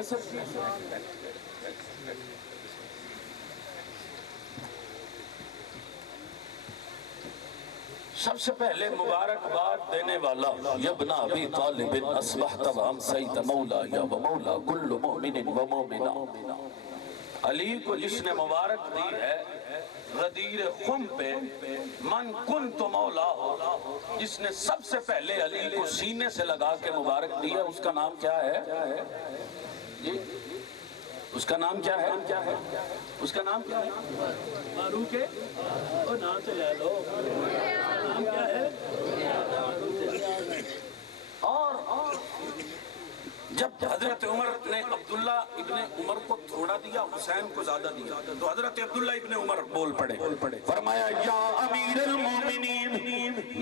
سب سے پہلے مبارکباد دینے والا یبن ابی طالب اصبحت وام سید مولا یا و مولا کل مؤمن و مومنہ، علی کو جس نے مبارک دی ہے غدیر خم پہ، من کنت مولا، جس نے سب سے پہلے علی کو سینے سے لگا کے مبارک دی ہے، اس کا نام کیا ہے جی؟ اس کا نام کیا ہے؟ اس کا نام کیا ہے؟ فاروق ہے اور نام تو لے لو، نام کیا ہے؟ اور جب حضرت عمر نے عبداللہ ابن عمر کو تھوڑا دیا، حسین کو زیادہ دیا، تو حضرت عبداللہ ابن عمر بول پڑے، فرمایا یا امیر المومنین،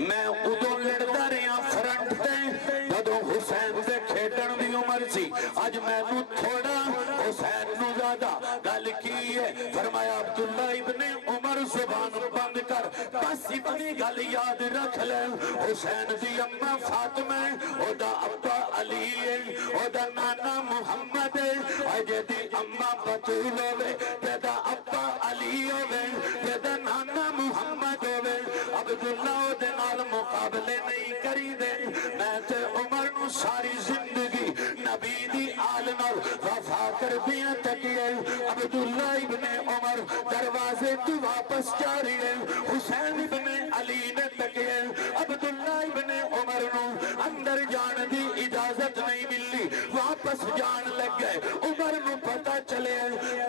میں ادو لڑتا رہا فرنٹ تے جدو حسین دے کھیٹن دی عمر سی، اج میں نو تھوڑا حسین نو زیادہ گل کی ہے، فرمایا عبداللہ ابن عمر زبان بند کر، بس اتنی گل یاد رکھ لے، حسین دی اماں فاطمہ، او دا ابا علی ہے، او دا نانا محمد ہے، اجے دی اماں بطول ہوئے، تیدا ابا علی ہوئے، تیدا نانا محمد ہوئے، عبداللہ او دے نال مقابلے نہیں کری دے، میں تے عمر نو ساری زندگی نبی دی آل نال وفا کر دیا تکیے، عبداللہ ابن عمر دروازے تو واپس جاری ہے، حسین ابن علی نے تکیے، عبداللہ ابن عمر نو اندر جان دی اجازت نہیں ملی، واپس جان لگ گئے، عمر نو پتہ چلے،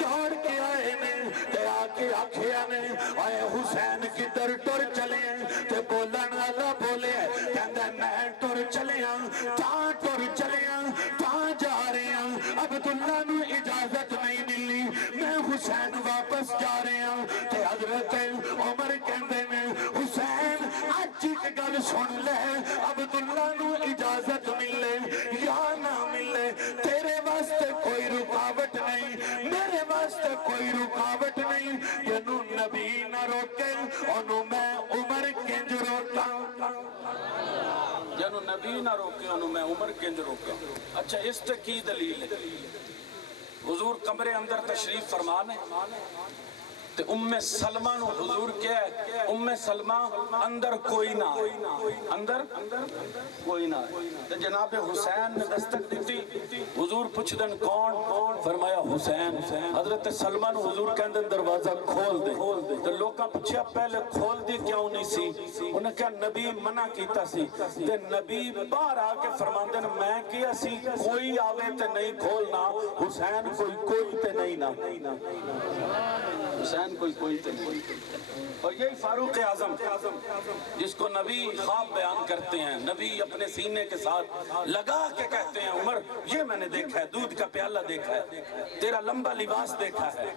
دوڑ کے آئے نے، تے آکے آکھیا نے، آئے حسین کی در ٹر چلے، تے بولن والا بولے، کہندہ میں ٹر چلے ہاں، تاں ٹر چلے ہاں، تاں جا رہے ہیں، عبداللہ نو اجازت نہیں ملی، میں حسین واپس جا رہے ہیں، تے حضرت عمر کہندے نے، حسین آج ایک گل سن لے، عبداللہ نو اجازت ملے یا نہ ملے، تیرے واسطے کوئی رکاوٹ نہیں، میرے واسطے کوئی رکاوٹ نہیں، جنو نبی نہ روکے انہوں میں عمر کنج روکا، جنو نبی نہ روکے انہوں میں عمر کنج روکا۔ اچھا اس تے کی دلیل ہے؟ حضور کمرے اندر تشریف فرمانے تے ام سلمہ نو حضور کیا ہے، ام سلمہ اندر کوئی نہ آئے، اندر کوئی نہ آئے، تے جناب حسین نے دستک دیتی، حضور پوچھ دن کون؟ فرمایا حسین، حضرت سلمہ نو حضور کہندے دروازہ کھول دے، تے لوکاں پوچھیا پہلے کھول دی کیوں نہیں سی؟ انہیں کہا نبی منع کیتا سی، تے نبی باہر آکے فرماندے میں کیا سی، کوئی آوے تے نہیں کھولنا، حسین کوئی تے نہیں نا، حسین کوئی تے نہیں۔ اور یہی فاروق اعظم جس کو نبی خواب بیان کرتے ہیں، نبی اپنے سینے کے ساتھ لگا کے کہتے ہیں عمر یہ میں نے دیکھا ہے، دودھ کا پیالہ دیکھا ہے، تیرا لمبا لباس دیکھا ہے،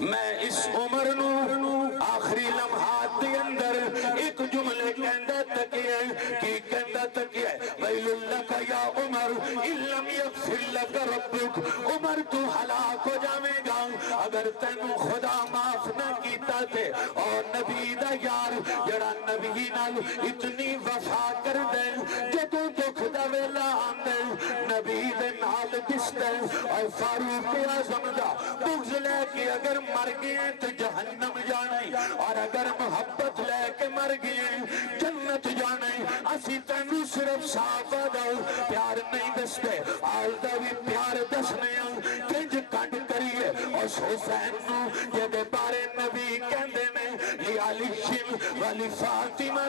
میں اس عمر نو آخری لمحات دے اندر ایک جملے کہندہ تکیے کی کہندہ تکیے ویل اللہ یا عمر ان لم یغفر لک ربک، عمر تو ہلاک ہو جاوے گا اگر تینوں خدا معاف نہ کیتا تھے، اور نبی دا یار جڑا نبی نال اتنی وفا کر دے، جدوں دکھ دا ویلا آندے نبی دے نال دستے، اور فاروق اعظم دا بغض لے کے اگر مر گئے تو جہنم جانے، اور اگر محبت لے کے مر گئے جنت جانے، اسی تینوں صرف صحابہ دا پیار نہیں دستے، آل دا بھی پیار دسنے کنج کنڈ کریے، اور حسین نو یہ دے بارے نبی کہندے نے لعلی ولی فاطمہ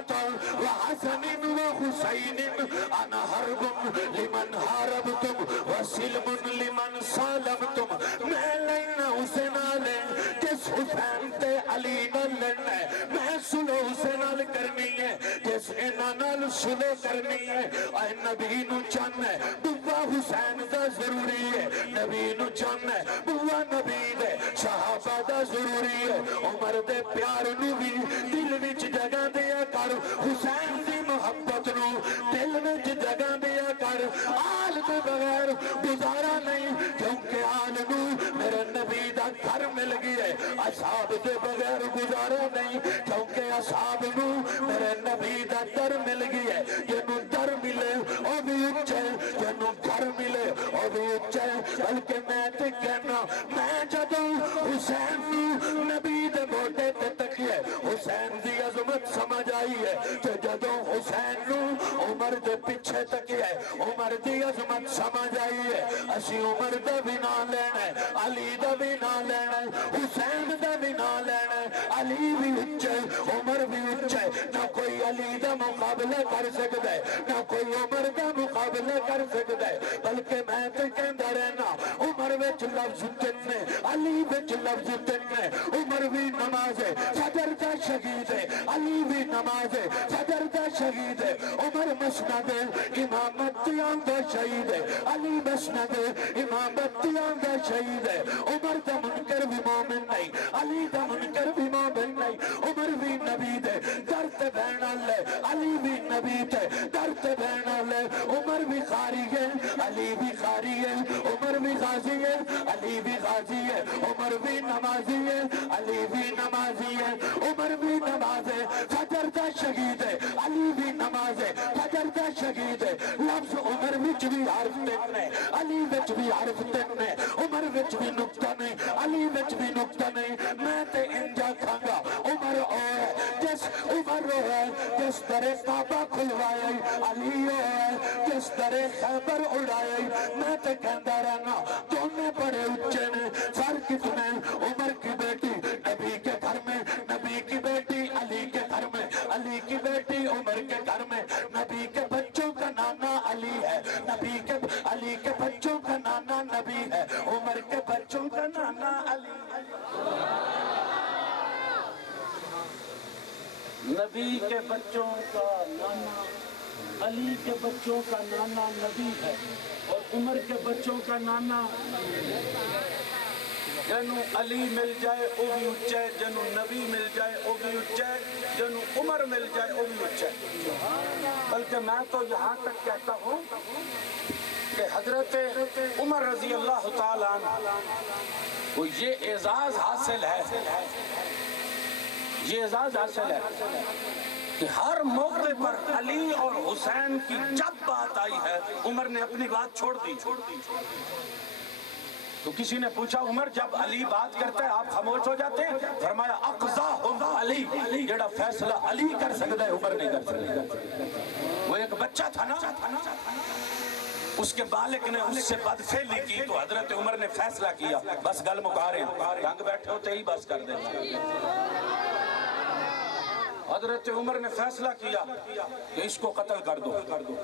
وحسن وحسین انا حرب لمن حاربتم وسلم لمن سالمتم، میں لینا اسے نالے جس حسین تے علی نہ لڑنا ہے، میں سلو اسے نال کرنی ہے جس اینا نال سلو کرنی ہے، اے نبی نو چاہنا ہے بوا حسین دا ضروری ہے، نبی نو چاہنا ہے بوا نبی دے صحابہ دا ضروری ہے، عمر دے پیار نو بھی دل وچ جگہ دیا کر، حسین دی محبت نو دل وچ جگہ دیا کر، آل دے بغیر گزارا نہیں، کیونکہ آل نو میرے نبی دا گھر مل گیا ہے، اصحاب دے بغیر گزارا نہیں، کیونکہ اصحاب نو میرے نبی دا در مل گیا ہے، جنو در ملے او بھی حسین نو عمر دے پیچھے تکیا ہے عمر دی عظمت سمجھ آئی ہے اسی عمر دا بھی نام لینا ہے علی دا بھی نام لینا ہے حسین دا بھی نام لینا ہے علی بھی اچھے عمر بھی اچھے نہ کوئی علی دا مقابلہ کر سکتا ہے نہ کوئی عمر دا مقابلہ کر سکتا ہے بلکہ میں تو کہندا رہنا عمر وچ لفظ تن نے علی وچ لفظ تن نے عمر بھی نماز ہے صدر دا شہید ہے علی بھی نماز ہے صدر دا شہید ہے عمر مسند امامتیاں دا شہید ہے علی مسند امامتیاں دا شہید ہے عمر دا منکر بھی مومن نہیں علی دا منکر بھی مومن نہیں عمر بھی نبی دے درد بہن اللہ علی بھی نبی دے درد بہن اللہ عمر بھی خاری ہے علی بھی خاری ہے عمر بھی غازی ہے علی بھی غازی ہے عمر بھی نمازی ہے علی بھی نمازی ہے عمر بھی نماز ہے فجر دا شہید ہے علی بھی نماز ہے فجر دا شہید ہے لفظ عمر وچ بھی حرف تن ہے علی وچ بھی حرف تن ہے عمر وچ بھی نقطہ نہیں علی وچ بھی نقطہ نہیں میں تے انجا کھانگا عمر ہے جس عمر ہے جس درے کعبہ کھلوائے علی ہے جس درے خیبر اڑائے میں تے کہندا رہنا دونوں بڑے اچھے نے فرق کتنے عمر کی بیٹی نبی کے گھر میں نبی کی بیٹی علی کے گھر میں علی کی بیٹی عمر کے گھر میں نبی کے بچوں کا نانا علی ہے نبی کے علی کے بچوں کا نانا نبی ہے عمر کے بچوں کا نانا علی نبی کے بچوں کا نانا علی کے بچوں کا نانا نبی ہے اور عمر کے بچوں کا نانا جنوں علی مل جائے وہ بھی اچھا ہے جنوں نبی مل جائے وہ بھی اچھا ہے جنوں عمر مل جائے وہ بھی اچھا ہے بلکہ میں تو یہاں تک کہتا ہوں کہ حضرت عمر رضی اللہ تعالیٰ عنہ کو یہ اعزاز حاصل ہے یہ اعزاز حاصل ہے کہ ہر موقع پر علی اور حسین کی جب بات آئی ہے عمر نے اپنی بات چھوڑ دی تو کسی نے پوچھا عمر جب علی بات کرتا ہے آپ خاموش ہو جاتے ہیں فرمایا اقضاہم علی جڑا فیصلہ علی کر سکتا ہے عمر نہیں کر سکتا وہ ایک بچہ تھا نا اس کے بالک نے اس سے بدفعلی کی تو حضرت عمر نے فیصلہ کیا بس گل مکا رہے ہیں ٹنگ بیٹھے ہوتے ہی بس کر دیں حضرت عمر نے فیصلہ کیا کہ اس کو قتل کر دو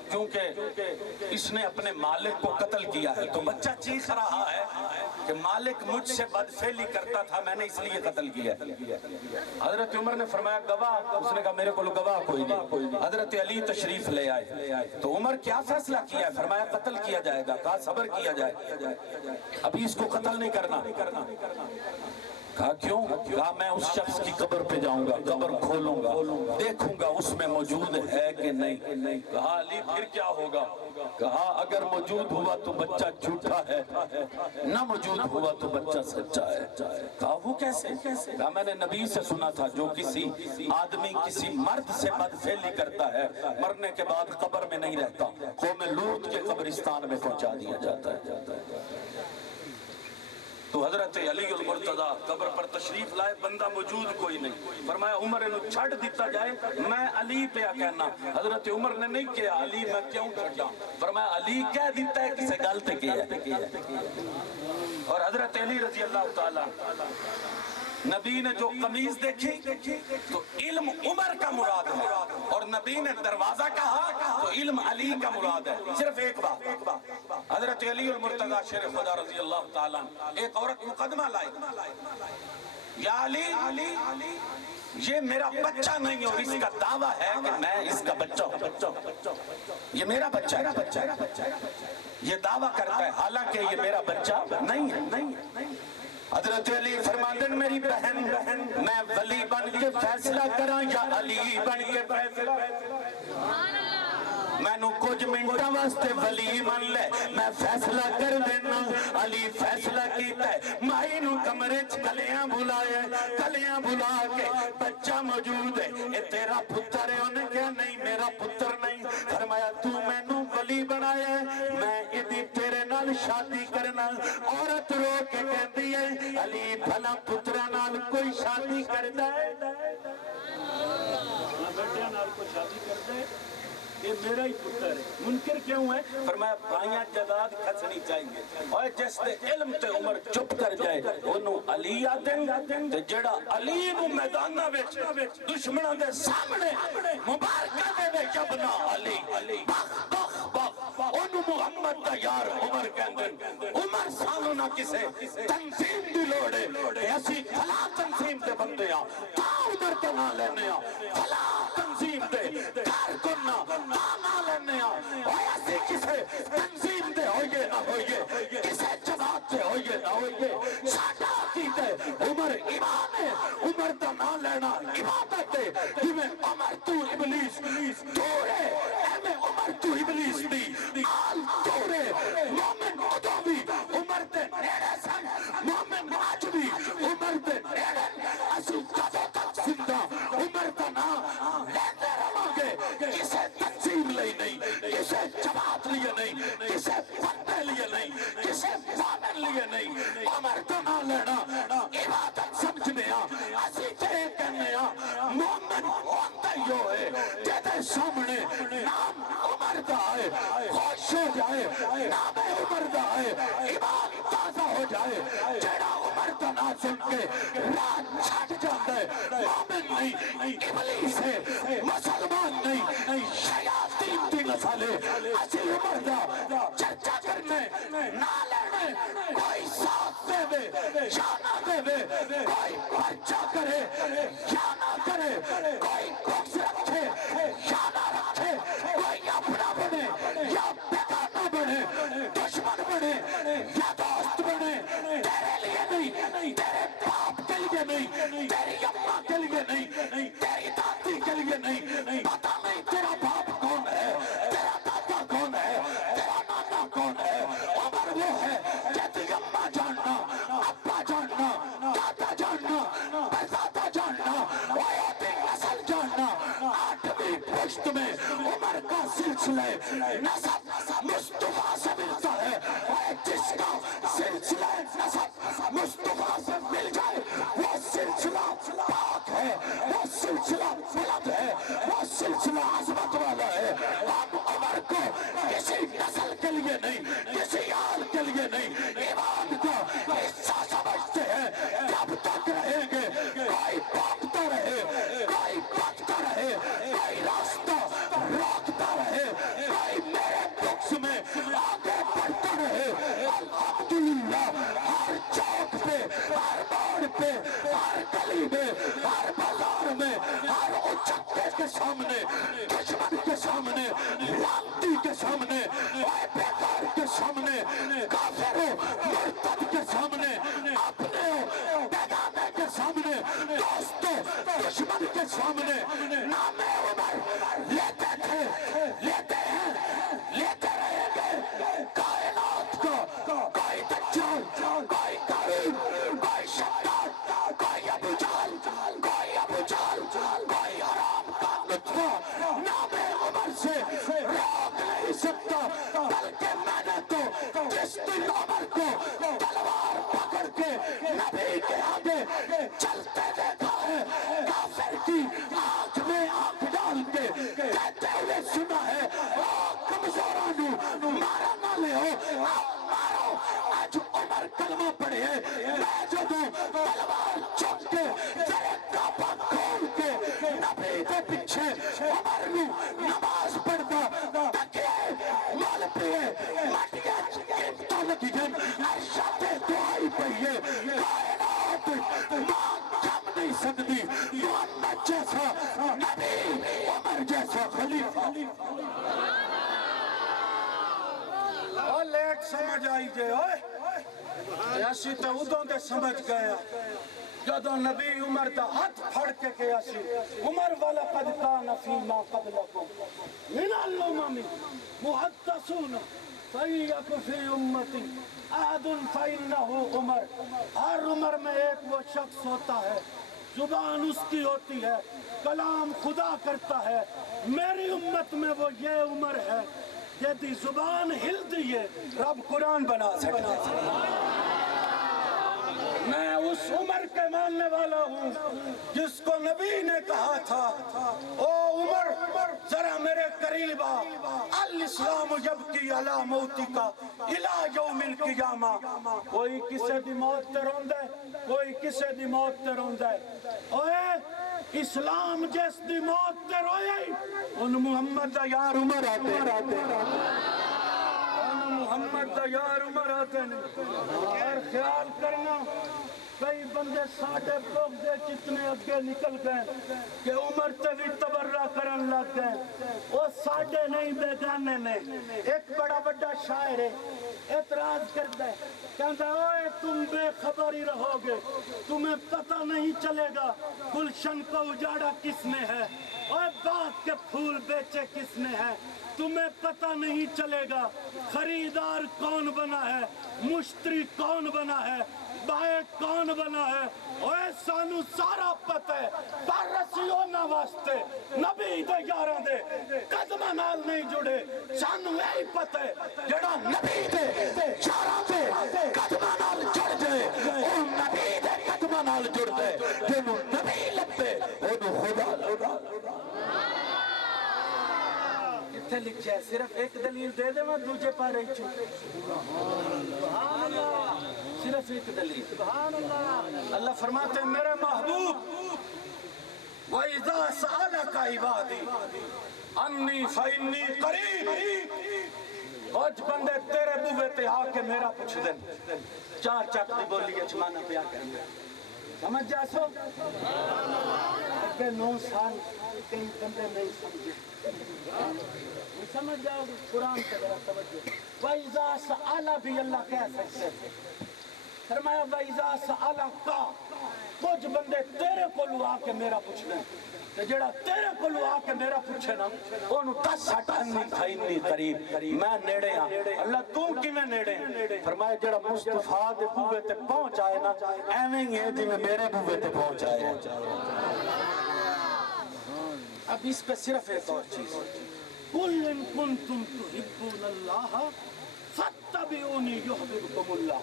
کیونکہ اس نے اپنے مالک کو قتل کیا ہے تو بچہ چیخ رہا ہے کہ مالک مجھ سے بدفعلی کرتا تھا میں نے اس لیے قتل کیا حضرت عمر نے فرمایا گواہ اس نے کہا میرے کو گواہ کوئی نہیں حضرت علی تشریف لے آئے تو عمر کیا فیصلہ کیا ہے فرمایا قتل کیا جائے گا کہا صبر کیا جائے ابھی اس کو قتل نہیں کرنا کہا کیوں کہا میں اس شخص کی قبر پہ جاؤں گا قبر کھولوں گا دیکھوں گا اس میں موجود ہے کہ نہیں کہا علی پھر کیا ہوگا کہا اگر موجود ہوا تو بچہ جھوٹا ہے نہ موجود ہوا تو بچہ سچا ہے کہا وہ کیسے کہا میں نے نبی سے سنا تھا جو کسی آدمی کسی مرد سے بدفعلی کرتا ہے مرنے کے بعد قبر میں نہیں رہتا قوم لوط کے قبرستان میں پہنچا دیا جاتا ہے تو حضرت علی المرتضیٰ قبر پر تشریف لائے بندہ موجود کوئی نہیں فرمایا عمر انہوں چھڑ دیتا جائے میں علی پہ کہنا حضرت عمر نے نہیں کیا علی میں کیوں چھڑا فرمایا علی کہہ دیتا ہے کسے غلط کیا ہے اور حضرت علی رضی اللہ تعالیٰ نبی نے جو قمیض دیکھی تو علم عمر کا مراد ہے اور نبی نے دروازہ کہا تو علم علی کا مراد ہے صرف ایک بات حضرت علی المرتضیٰ شیر خدا رضی اللہ تعالیٰ ایک عورت مقدمہ لائے یا علی یہ میرا بچہ نہیں اور اس کا دعویٰ ہے کہ میں اس کا بچہ ہوں یہ میرا بچہ ہے یہ دعویٰ کرتا ہے حالانکہ یہ میرا بچہ نہیں ہے حضرت علی فرماندن میری بہن میں ولی بن کے فیصلہ کراں یا علی بن کے فیصلہ میں نو کچھ منٹا واسطے ولی من لے میں فیصلہ کر دینا علی فیصلہ کیتا ہے مائی نو کمرے کلیاں بلائے کلیاں بلا کے بچہ موجود ہے اے تیرا پتر ہے انہیں کہا نہیں میرا پتر نہیں فرمایا تو میں نو ولی بنایا ہے میں ادھی تیرے نال شادی کرنا عورت رو کے کہتی ہے علی بھلا پترہ نال کوئی شادی کر دائے بیٹے نال کوئی شادی کر دائے یہ میرا ہی پتر ہے. منکر کیوں ہے؟ فرمایا بھائیاں جداد کھسنی چاہیے. اور جس دے علم تے عمر چپ کر جائے انہوں علی آدن تے جڑا علی نو میدانہ وچ دشمنوں دے سامنے مبارکہ دے وے جبنا علی بخ بخ بخ انہوں محمد دا یار عمر کہندن. عمر سانو نہ کسے تنظیم دی لوڑے ایسی فلا تنظیم دے بندے ہاں تا عمر کے نہ لینے ہاں فلا تنظیم دے کارکنہ تا نہ لینے ہاں. اور ایسی کسے تنظیم دے ہوئے نہ ہوئے کسے جماعت دے ہوئے نہ ہوئے ساٹا کی دے عمر امام ہے. عمر دا نہ لینا عبادت ہے. جویں عمر تو ابلیس دور ہے ایمیں عمر تو ابلیس دی آل دور ہے. مومن ادوی عمر دے نیڑے سن مومن عجبی عمر دے نیڑے اسی جدو تک زندہ عمر دا نا لیندے رہاں گے. کسے تنظیم لئی نہیں کسے جماعت لیے نہیں کسے بندے لیے نہیں کسے مومن لیے نہیں. عمر دا نا لینا عبادت سمجھنے اسی تے کہنے مومن ہوندہ ہی ہوئے جیدے سامنے نام عمر دا ہے خوش ہو جائے نام عمر دا ہے ایمان تازہ ہو جائے. جیڑا عمر دا نا سن کے رات چھٹ جاندے مومن نہیں ابلیس ہے مسلمان نہیں شیاطین دی نسل ہے. اسی عمر دا چرچا کرنے نہ لینے کوئی ساتھ دے وے یا نہ دے وے کوئی پرچا کرے یا نہ کرے کوئی کچھ رکھے یا نہ رکھے کوئی اپنا بنے یا بیگانہ بنے دشمن بنے یا دوست بنے تیرے لیے نہیں تیرے باپ کے لیے نہیں تیری اماں کے لیے نہیں تیری دادی کے لیے نہیں. پتہ نہیں تیرا باپ کون ہے تیرا دادا کون ہے تیرا نانا کون ہے. عمر وہ ہے جیتی اماں جاننا ابا جاننا دادا جاننا پردادا جاننا ویاتی نسل جاننا. 8ویں پشت میں عمر کا سلسلہ نسب مصطفیٰ سے ملتا ہے. اور جس کا سلسلہ نسب مصطفیٰ سے مل جائے وہ سلسلہ پاک ہے وہ سلسلہ بلند ہے وہ سلسلہ عظمت والا ہے. ہم عمر کو کسی نسل کے لیے نہیں کسی آل کے لیے نہیں ایمان کا حصہ سمجھتے ہیں. جب تک رہیں گے کوئی بھاگتا رہے کوئی بھاگتا رہے کوئی راستہ روکتا رہے کوئی میرے بکس میں آگے بڑھتا رہے الحمدللہ ہر چوک پہ ہر موڑ پہ ہر گلی میں ہر بازار میں ہر اچکے کے سامنے دشمن کے سامنے لانتی کے سامنے اور بیکار کے سامنے کافروں مرتد کے سامنے اپنے بیگانے کے سامنے دوستوں دشمن کے سامنے نام عمر لیتے تھے لیتے ہیں لیتے رہیں گے. کائنات کا کوئی دجال کوئی قارون کوئی شداد کوئی ابو جہل کوئی حرام کا نطفہ نام عمر سے روک نہیں سکتا. بلکہ میں نے تو جس دن عمر کو تلوار پکڑ کے نبی کے آگے چلتے دیکھا ہے کافر کی آنکھ میں آنکھ ڈال کے کہتے ہوئے سنا ہے کمزورانو مارا نہ لے ہو مارو. آج عمر کلمہ پڑھے میں جو دوں تلوار چک کے تیرے کعبہ کھول کے نبی کے پیچھے عمر نو نماز پڑھتا تکیے مال پیے مٹیاں قیمتوں لگی جن ارشاد دعائی پہیے. کائنات ماں کم نہیں سکتی محمد جیسا نبی عمر جیسا خلیفہ. لیٹ سمجھ آئی جے ایسی تو ادھوں دے سمجھ گیا جدو نبی عمر دا ہاتھ پھڑ کے گیا سی. عمر والا قد کان فیما قبلکم من الامم محدثون فیک فی امتی احد فانہ عمر. ہر عمر میں ایک وہ شخص ہوتا ہے زبان اس کی ہوتی ہے کلام خدا کرتا ہے. میری امت میں وہ یہ عمر ہے جیدی زبان ہل دیئے رب قرآن بنا سکتا ہے. میں اس عمر کے ماننے والا ہوں جس کو نبی نے کہا تھا او عمر ذرا میرے قریب آ، الاسلام یبکی علی موتی کا الی یوم القیامہ۔ کوئی کسے دی موت تے روندا ہے، کوئی کسے دی موت تے روندا ہے۔ اوے اسلام جس دی موت تے روئے ان محمد دا یار عمر آتے، محمد دا یار عمر آتے ہیں۔ اور خیال کرنا کئی بندے ساڑھے بغدے جتنے اگے نکل گئے کہ عمر تے بھی تبرہ کرن لگ گئے، وہ ساڑھے نہیں بیگانے نے۔ ایک بڑا بڑا شاعر ہے اعتراض کرتا ہے، کہتا ہے تم بے خبر ہی رہو گے، تمہیں پتہ نہیں چلے گا گلشن کو اجاڑا کس نے ہے اور باغ کے پھول بیچے کس نے ہے، تمہیں پتہ نہیں چلے گا خریدار کون بنا ہے، مشتری کون بنا ہے، بائے کون بنا ہے۔ اوے سانو سارا پتہ ہے، پر رسیوں نہ واسطے نبی دے یاراں دے قدماں نال نہیں جڑے، سانو یہی پتہ ہے جڑا نبی دے یاراں دے قدماں نال جڑ جائے او نبی دے قدماں نال جڑ جائے، جنوں نبی لبے اونوں خدا لبا۔ کتنے لکھا ہے؟ صرف ایک دلیل دے دے میں دوجے پارے چھو، سبحان اللہ، صرف ایک دلیل۔ سبحان اللہ۔ اللہ فرماتے ہیں میرے محبوب وَإِذَا سَأَلَكَ عِبَادِي أَنِّي فَإِنِّي قَرِيبٌ۔ کچھ بندے تیرے بوے تے آ کے میرا پوچھ دیں، چار چک دی بولی اچمانا پیا کریں گے، سمجھ جا سو؟ اگے 9 سال کئی بندے نہیں سمجھ جاؤ گے، قرآن سے ذرا توجہ۔ وَإِذَا سَأَلَ بھی اللہ کہہ سکتے ہیں، فرمایا وَإِذَا سَأَلَكَ، کچھ بندے تیرے کو لو آ کے میرا پوچھ لیں، کہ جڑا تیرے کو لو آ کے میرا پوچھے نا انہوں 10 ہٹ انی فائنی قریب، میں نیڑے ہاں۔ اللہ تو کیویں نیڑے ہیں؟ فرمایا جڑا مصطفیٰ دے بوے تے پہنچ آئے نا ایویں ہی ہے جی میں میرے بوے تے پہنچ آئے۔ اب اس پہ صرف ایک اور چیز، قُلْ إِن كُنْتُمْ تُحِبُّونَ اللَّهَ فَاتَّبِعُونِي يُحْبِبْكُمُ اللَّهُ۔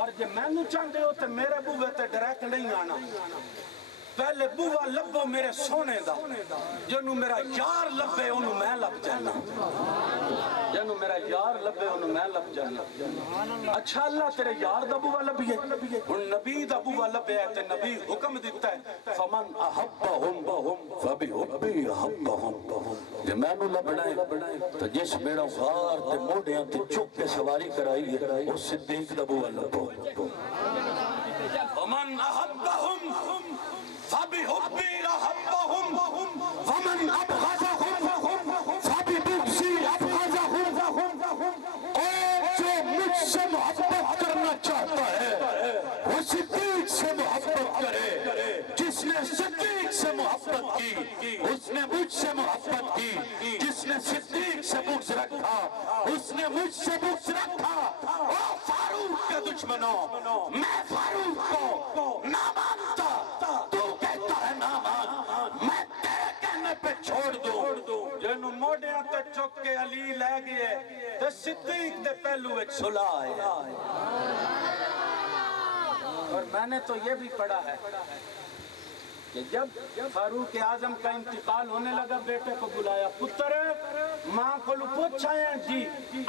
اور جے میں نو چاہندے ہو تے میرے بوے تے ڈائریکٹ نہیں آنا، پہلے بوہ لبو میرے سونے دا، جنوں میرا یار لبے انہوں میں لب جانا، جنوں میرا یار لبے انہوں میں لب جانا۔ اچھا اللہ تیرے یار دا بوہ لبیے، ان نبی دا بوہ لبے ہے تے نبی حکم دیتا ہے فَمَنْ أَحَبَّهُمْ فَبِحُبِّي أَحَبَّهُمْ۔ جب میں نو لبنا ہے تو جس میرا غار تے موڑیاں تے چک کے سواری کرائی ہے اس صدیق دا بوہ لبو۔ فَمَنْ أَحَبَّهُمْ فَبِحُبِّي أَحَبَّهُمْ وَمَنْ أَبْغَضَهُمْ فَبِبُغْضِي أَبْغَضَهُمْ۔ اور جو مجھ سے محبت کرنا چاہتا ہے وہ صدیق سے محبت کرے، جس نے صدیق سے محبت کی اس نے مجھ سے محبت کی، جس نے صدیق سے بغض رکھا اس نے مجھ سے بغض رکھا۔ او فاروق کے دشمنوں، میں فاروق کو نہ مانتا، تو کہتا ہے نہ مان، میں تیرے کہنے پہ چھوڑ دوں۔ جنہوں موڑیاں تے چک کے علی لے گئے تے صدیق دے پہلو ایک صلح ہے۔ اور میں نے تو یہ بھی پڑھا ہے کہ جب فاروق اعظم کا انتقال ہونے لگا بیٹے کو بلایا، پتر ماں کو پوچھا ہے جی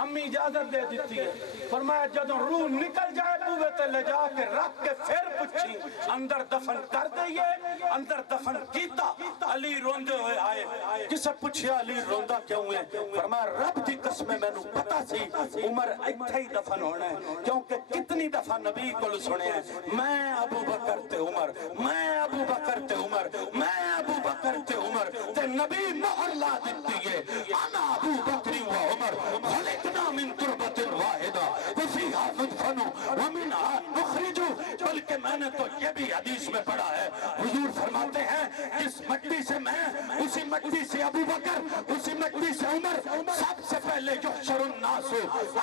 امی اجازت دے دیتی ہے، فرمایا جدوں روح نکل جائے بوے تے لے جا کے رکھ کے پھر پوچھی اندر دفن کر دئیے، اندر دفن کیتا۔ علی روندے ہوئے آئے، جسے پوچھیا علی روندا کیوں ہے؟ فرمایا رب دی قسم میں نے پتا سی عمر ایتھے ہی دفن ہونا ہے، کیونکہ کتنی دفعہ نبی کو سنے ہیں میں ابو بکر تے عمر، میں ابو بکر تے عمر، میں ابو بکر تے عمر، تے نبی مہر لا دیتی ہے انا ابو بکر و عمر خلقنا من تربت واحدہ وفیہا ندفن ومنہا نخرج۔ بلکہ میں نے تو یہ بھی حدیث میں پڑھا ہے، حضور فرماتے ہیں جس مٹی سے میں، اسی مٹی سے ابو بکر، اسی مٹی سے عمر، سب سے پہلے یحشر الناس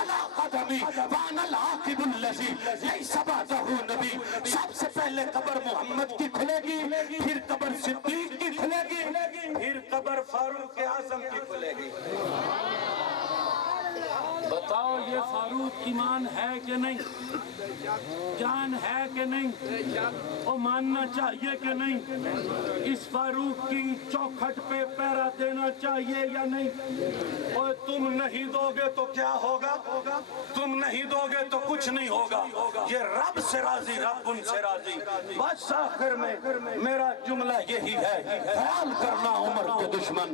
علی قدمی وانا العاقب الذی لیس بعدہ نبی۔ سب سے پہلے قبر محمد کی کھلے گی، پھر قبر صدیق کی کھلے گی، پھر قبر فاروق اعظم کی کھلے گی۔ بتا بتاؤ یہ فاروق ایمان ہے کہ نہیں؟ جان ہے کہ نہیں؟ وہ ماننا چاہیے کہ نہیں؟ اس فاروق کی چوکھٹ پہ پیرا دینا چاہیے یا نہیں؟ اور تم نہیں دو گے تو کیا ہوگا؟ تم نہیں دو گے تو کچھ نہیں ہوگا. یہ رب سے راضی، رب ان سے راضی. بس آخر میں میرا جملہ یہی ہے، خیال کرنا عمر کے دشمن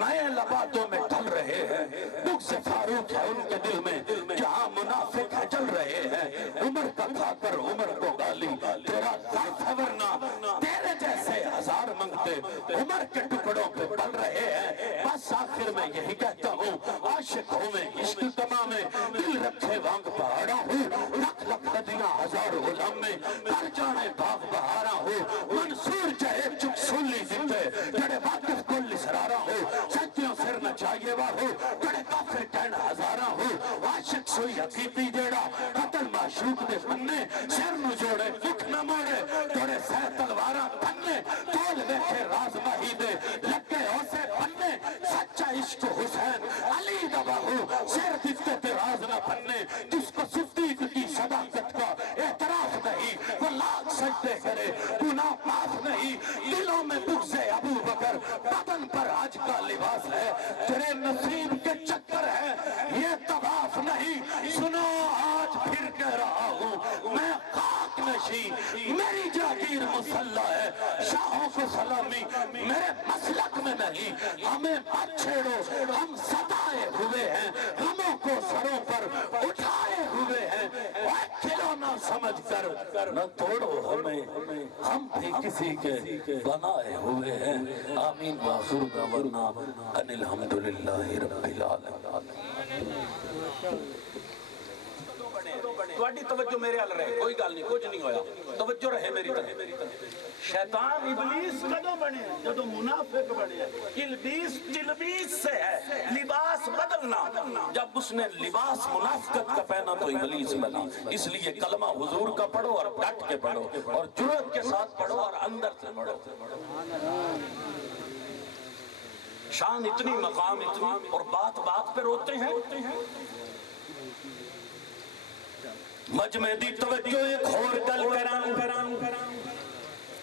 نئے لباتوں میں ڈھل رہے ہیں. بغض فاروق ہے ان کے دل میں، جہاں منافق ہے جل رہے ہیں. عمر کا کھا کر عمر کو گالی، تیرا ذات ہے ورنہ تیرے جیسے ہزار منگتے عمر کے ٹکڑوں پہ پل رہے ہیں. بس آخر میں یہی کہتا ہوں، عاشق ہوں میں عشق کما میں، دل رکھے وانگ پہاڑا ہوں، لکھ لکھ ندیاں ہزار غلام میں، کر جانے باغ بہارا ہوں. منصور چاہے چک سولی زندے جڑے واقف کل سرارا ہو، سچیوں سر نہ چاہیے واہو جڑے کافر کہن ہزارا ہو. عاشق سوئی حقیقی جیڑا قتل معشوق دے پنے، سر نو جوڑے مکھ نہ موڑے توڑے سہ تلواراں پنے، تول بیٹھے راز ماہی دے لگے ہو سے پنے. سچا عشق حسین علی دا باہو، سر دفتے تے راز نہ پنے. جس کو صدیق کی صداقت کا اعتراف نہیں، وہ لاکھ سجدے کرے گناہ معاف نہیں. دلوں میں بغض ابو بکر، بدن پر آج کا لباس ہے. تیرے نصیب کے چکر ہے یہ طواف نہیں. سنو آج پھر کہہ رہا ہوں، میں خاک نشی، میری جاگیر مسلح ہے. شاہوں کو سلامی میرے مسلک میں نہیں. ہمیں مت چھیڑو، ہم ستائے ہوئے ہیں، غموں کو سروں پر اٹھائے ہوئے ہیں. کھلونا سمجھ کر نہ توڑو ہمیں، ہم بھی کسی کے بنائے ہوئے ہیں. آمین وآخر دعوانا ان الحمدللہ رب العالمین. تواڈی توجہ میرے حال رہے، کوئی گل نہیں، کچھ نہیں ہویا، توجہ رہے میری طرف. شیطان ابلیس کدوں بنے؟ جدوں منافق بنے. تلبیس سے ہے لباس بدلنا. جب اس نے لباس منافقت کا پہنا تو ابلیس بنا. اس لیے کلمہ حضور کا پڑھو اور ڈٹ کے پڑھو اور جرأت کے ساتھ پڑھو اور اندر سے پڑھو. شان اتنی، مقام اتنی، اور بات بات پہ روتے ہیں. مجمع دی توجہ ایک اور گل کراں.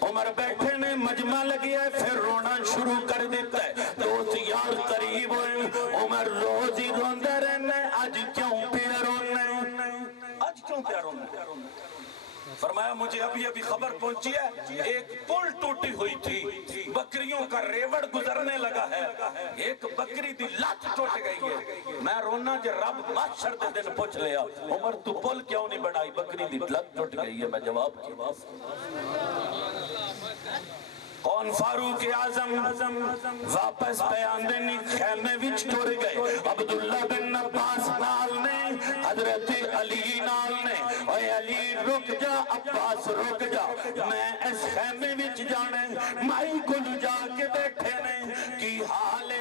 عمر بیٹھے نے، مجمع لگیا ہے، پھر رونا شروع کر دیتا ہے. دوست یار قریب ہوئے، عمر روز ہی روندے رہنے. آج کیوں پہ رونے؟ آج کیوں پہ رونے؟ فرمایا مجھے ابھی خبر پہنچی ہے، ایک پل ٹوٹی ہوئی تھی، بکریوں کا ریوڑ گزرنے لگا ہے، ایک بکری دی لات ٹوٹ گئی ہے. میں رونا کہ رب محشر دے دن پوچھ لیا، عمر تو پل کیوں نہیں بنائی؟ بکری دی لات ٹوٹ گئی ہے. میں جواب کی کون؟ فاروق اعظم واپس بیان دینی خیمے وچ ٹر گئے. عبداللہ بن عباس نال نے، حضرت علی نال نے. اے علی رک جا، عباس رک جا، میں اس خیمے وچ جانے. مائی کل جا کے بیٹھے نے، کی حال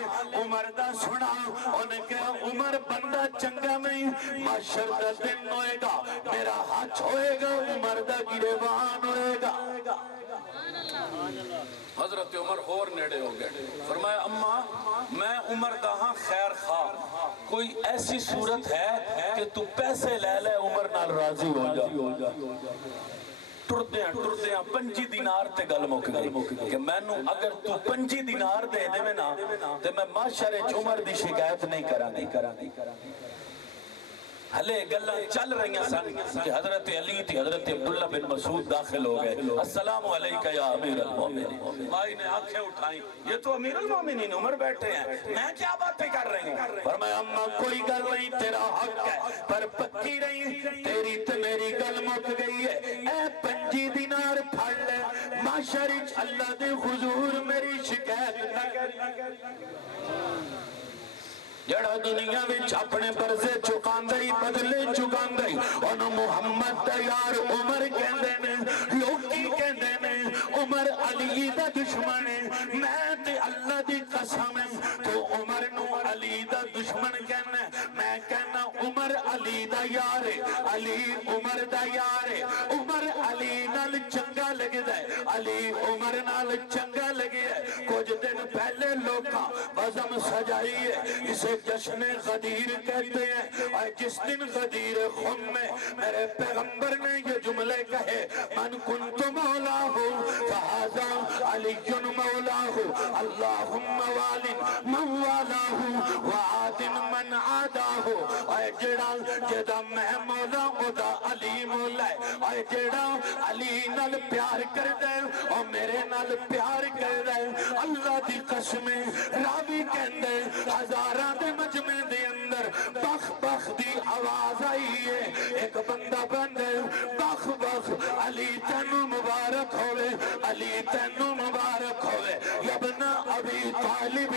عمر دا سنا. انہیں کہا عمر بندہ چنگا نہیں، محشر دا دن ہوئے گا، میرا ہاتھ ہوئے گا، عمر دا گریبان ہوئے گا. حضرت عمر اور نیڑے ہو گئے. فرمایا اماں میں عمر دا ہاں خیر خواہ، کوئی ایسی صورت ہے کہ تو پیسے لے لے عمر نال راضی ہو جا. ٹردیاں 25 دینار تے گل مک گئی کہ میں نو اگر تو 25 دینار دے دے میں نا تے میں معاشرے عمر دی شکایت نہیں کرا. ہلے گلہ چل رہی ہیں سن کہ حضرت علی تھی، حضرت عبداللہ بن مسعود داخل ہو گئے. السلام علیکہ یا امیر المومنین. مائی نے آنکھیں اٹھائیں، یہ تو امیر المومنین عمر بیٹھے ہیں، میں کیا باتیں کر رہی ہوں؟ فرمایا اماں کوئی گل نہیں، تیرا حق ہے، پر پکی رہی، تیری تے میری گل مک گئی ہے. اے 25 دینار پھڑ لے، معاشر اللہ دے حضور میری شکایت نہ کر. جڑا دنیا وچ اپنے برزے چکاندئی بدلے چکاندئی انہوں محمد دا یار عمر کہندے نے. لوکی کہندے نے عمر علی دا دشمن ہے. میں تے اللہ دی قسم ہے تو عمر نو علی دا دشمن کہنا. میں کہنا عمر علی دا یار ہے، علی عمر دا یار ہے. عمر علی نال چنگا لگدا ہے، علی عمر نال چنگا لگدا ہے. کچھ دن پہلے لوکا بزم سجائی ہے اسے جشن غدیر کہتے ہیں اور جس دن غدیر خم میں میرے پیغمبر نے یہ جملے کہے من کنت مولا ہوں فہذا علی مولا ہوں اللہم والن من والا ہوں وعادن من عادا ہوں اور جڑا میں مولا خدا علی مولا ہے اور جڑا علی نال پیار کر دے اور میرے نال پیار کر دے اللہ دی قسمیں راوی کہندے ہزاراں دے مجمع دے اندر بخ بخ دی آواز آئی ہے ایک بندہ بندے بخ بخ علی تینو مبارک ہوئے علی تینو مبارک ہوئے یبن ابی طالب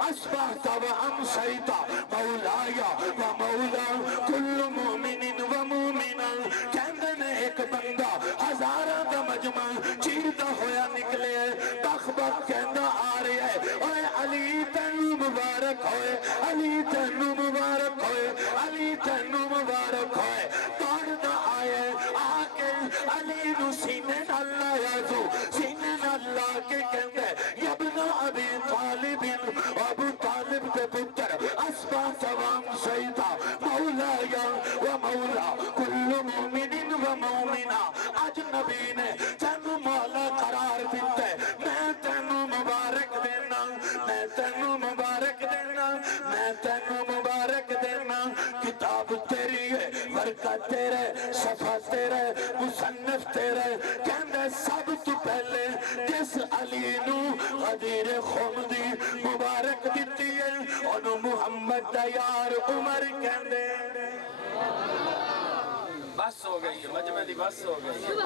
اصبحت و امسیتا مولایا و مولا کل مومن و مومنا کہندے نے ایک بندہ ہزاراں دا مجمع چیردہ ہویا نکلے بخ بخ کہندہ آ رہے ہے اوے علی تینو مبارک ہوئے علی تینو مبارک ہوئے علی تینو مبارک ہوئے دوڑتا آئے آکے علی نو سینے ناللہ یازو سینے ناللہ کے کہندے یبن ابی طالب ابو طالب کے پتر اسبات وام سیدہ مولایا و مولا کل مومن و مومنہ آج نبی نے تینو مولا قرار دیتے میں تینو مبارک دینا میں تینو مبارک دینا میں تینو مبارک دینا کتاب تیری ہے ورقہ تیرے صفحہ تیرے مصنف تیرے کہندے سب تو پہلے جس علی نو غدیر خمدی مبارک دیتی ہے انہوں محمد دیار عمر کہندے بس ہو گئی مجمع دی بس ہو گئی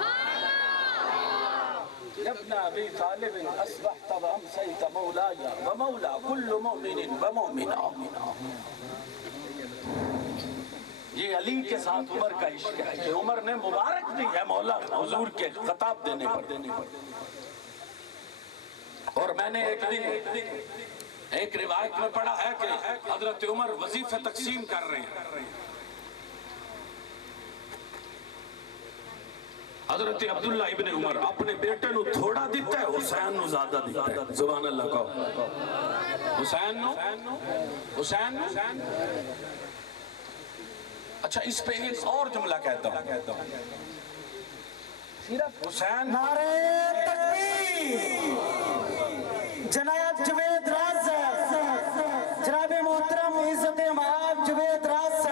ابن ابی طالب اصبحت و امسیت مولایا و مولا کل مومن و مومنہ یہ علی کے ساتھ عمر کا عشق ہے کہ عمر نے مبارک دی ہے مولا حضور کے خطاب دینے پر اور میں نے ایک روایت میں پڑھا ہے کہ حضرت عمر وظیفہ تقسیم کر رہے ہیں حضرت عبداللہ ابن عمر اپنے بیٹے نو تھوڑا دیتا ہے حسین نو زیادہ دیتا ہے سبحان اللہ کہو حسین نو اچھا اس پہ ایک اور جملہ کہتا ہوں حسین نعرہ تکبیر جناب جوید راز جناب محترم عزت امام جوید راز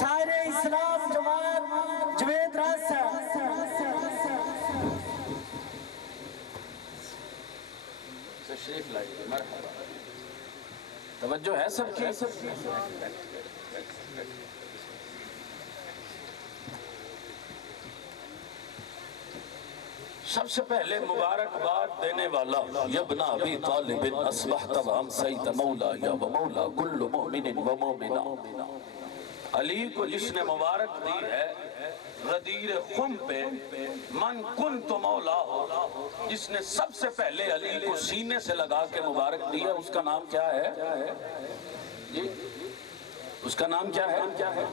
شاعر اسلام جماعت جوید راز تشریف لائیے مرحبا توجہ ہے سب کی سب سے پہلے مبارکباد دینے والا یبن ابی طالب اصبحت و امسیت مولایا و مولا کل مومن و مومنہ علی کو جس نے مبارک دی ہے غدیر خم پہ من کنت مولا ہو جس نے سب سے پہلے علی کو سینے سے لگا کے مبارک دی ہے اس کا نام کیا ہے جی اس کا نام کیا ہے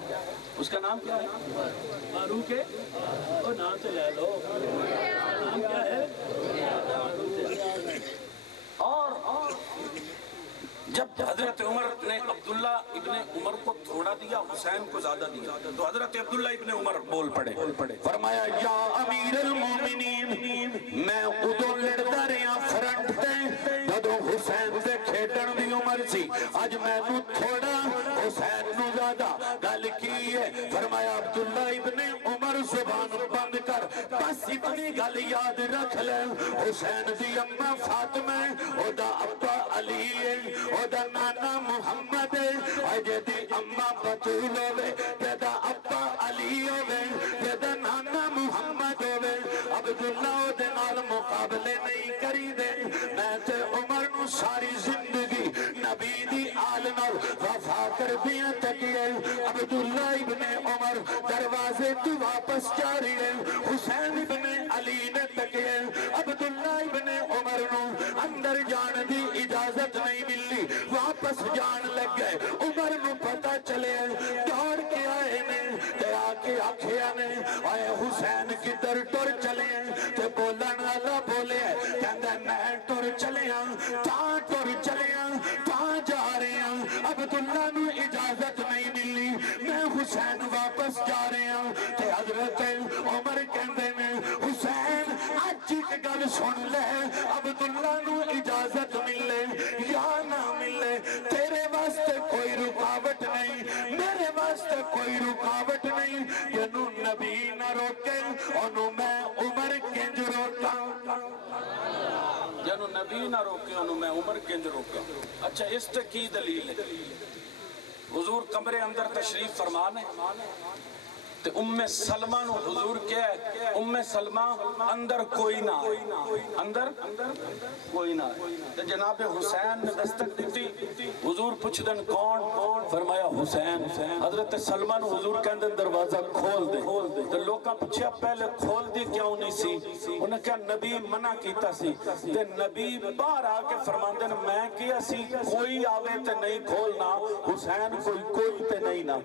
اس کا نام کیا ہے فاروق ہے اور نام سے لے لو نام کیا ہے اور جب حضرت عمر نے عبداللہ ابن عمر کو تھوڑا دیا حسین کو زیادہ دیا تو حضرت عبداللہ ابن عمر بول پڑے فرمایا یا امیر المومنین میں ادو لڑتا رہا فرنٹ تے جدو حسین سے کھیٹن دی عمر سی اج میں نو تھوڑا حسین نو زیادہ گل کی ہے فرمایا عبداللہ ابن عمر زبان بند کر بس اتنی گل یاد رکھ لے حسین دی اماں فاطمہ او دا ابا علی او دا نانا محمد اجے دی اماں بطول ہوئے جدا ابا علی ہوئے جدا نانا محمد ہوئے عبداللہ او دے نال مقابلے نہیں کری دے میں تے عمر نو ساری زندگی نبی دی آل نال وفا کر دیا تکیے عبداللہ ابن عمر دروازے تو واپس جاری ہے حسین ابن علی نے تکیے عبداللہ ابن عمر نو اندر جان دی اجازت نہیں ملی واپس جان لگ گئے عمر نو پتہ چلے دوڑ کے آئے نے تے آکے آکھیا نے آئے حسین کی در ٹر چلے تے بولن والا بولے کہندہ میں ٹر چلے عبداللہ نو اجازت نہیں ملی میں حسین واپس جا رہے ہوں تے حضرت عمر کہندے نے حسین اج ایک گل سن لے عبداللہ نو اجازت ملے یا نہ ملے تیرے واسطے کوئی رکاوٹ نہیں میرے واسطے کوئی رکاوٹ نہیں جنو نبی نہ روکے انہوں میں عمر کنج روکا جنو نبی نہ روکے انہوں میں عمر کنج روکا اچھا اس تے کی دلیل ہے حضور کمرے اندر تشریف فرمانے تے ام سلمہ نو حضور کیا ہے ام سلمہ اندر کوئی نہ اندر کوئی نہ تے جناب حسین نے دستک دیتی حضور پوچھ دن کون فرمایا حسین حضرت سلمہ نو حضور کہندے دروازہ کھول دے تے لوکاں پوچھیا پہلے کھول دی کیوں نہیں سی انہیں کہا نبی منع کیتا سی تے نبی باہر آ کے فرماندے نے میں کیا سی کوئی آوے تے نہیں کھولنا حسین کوئی تے نہیں نا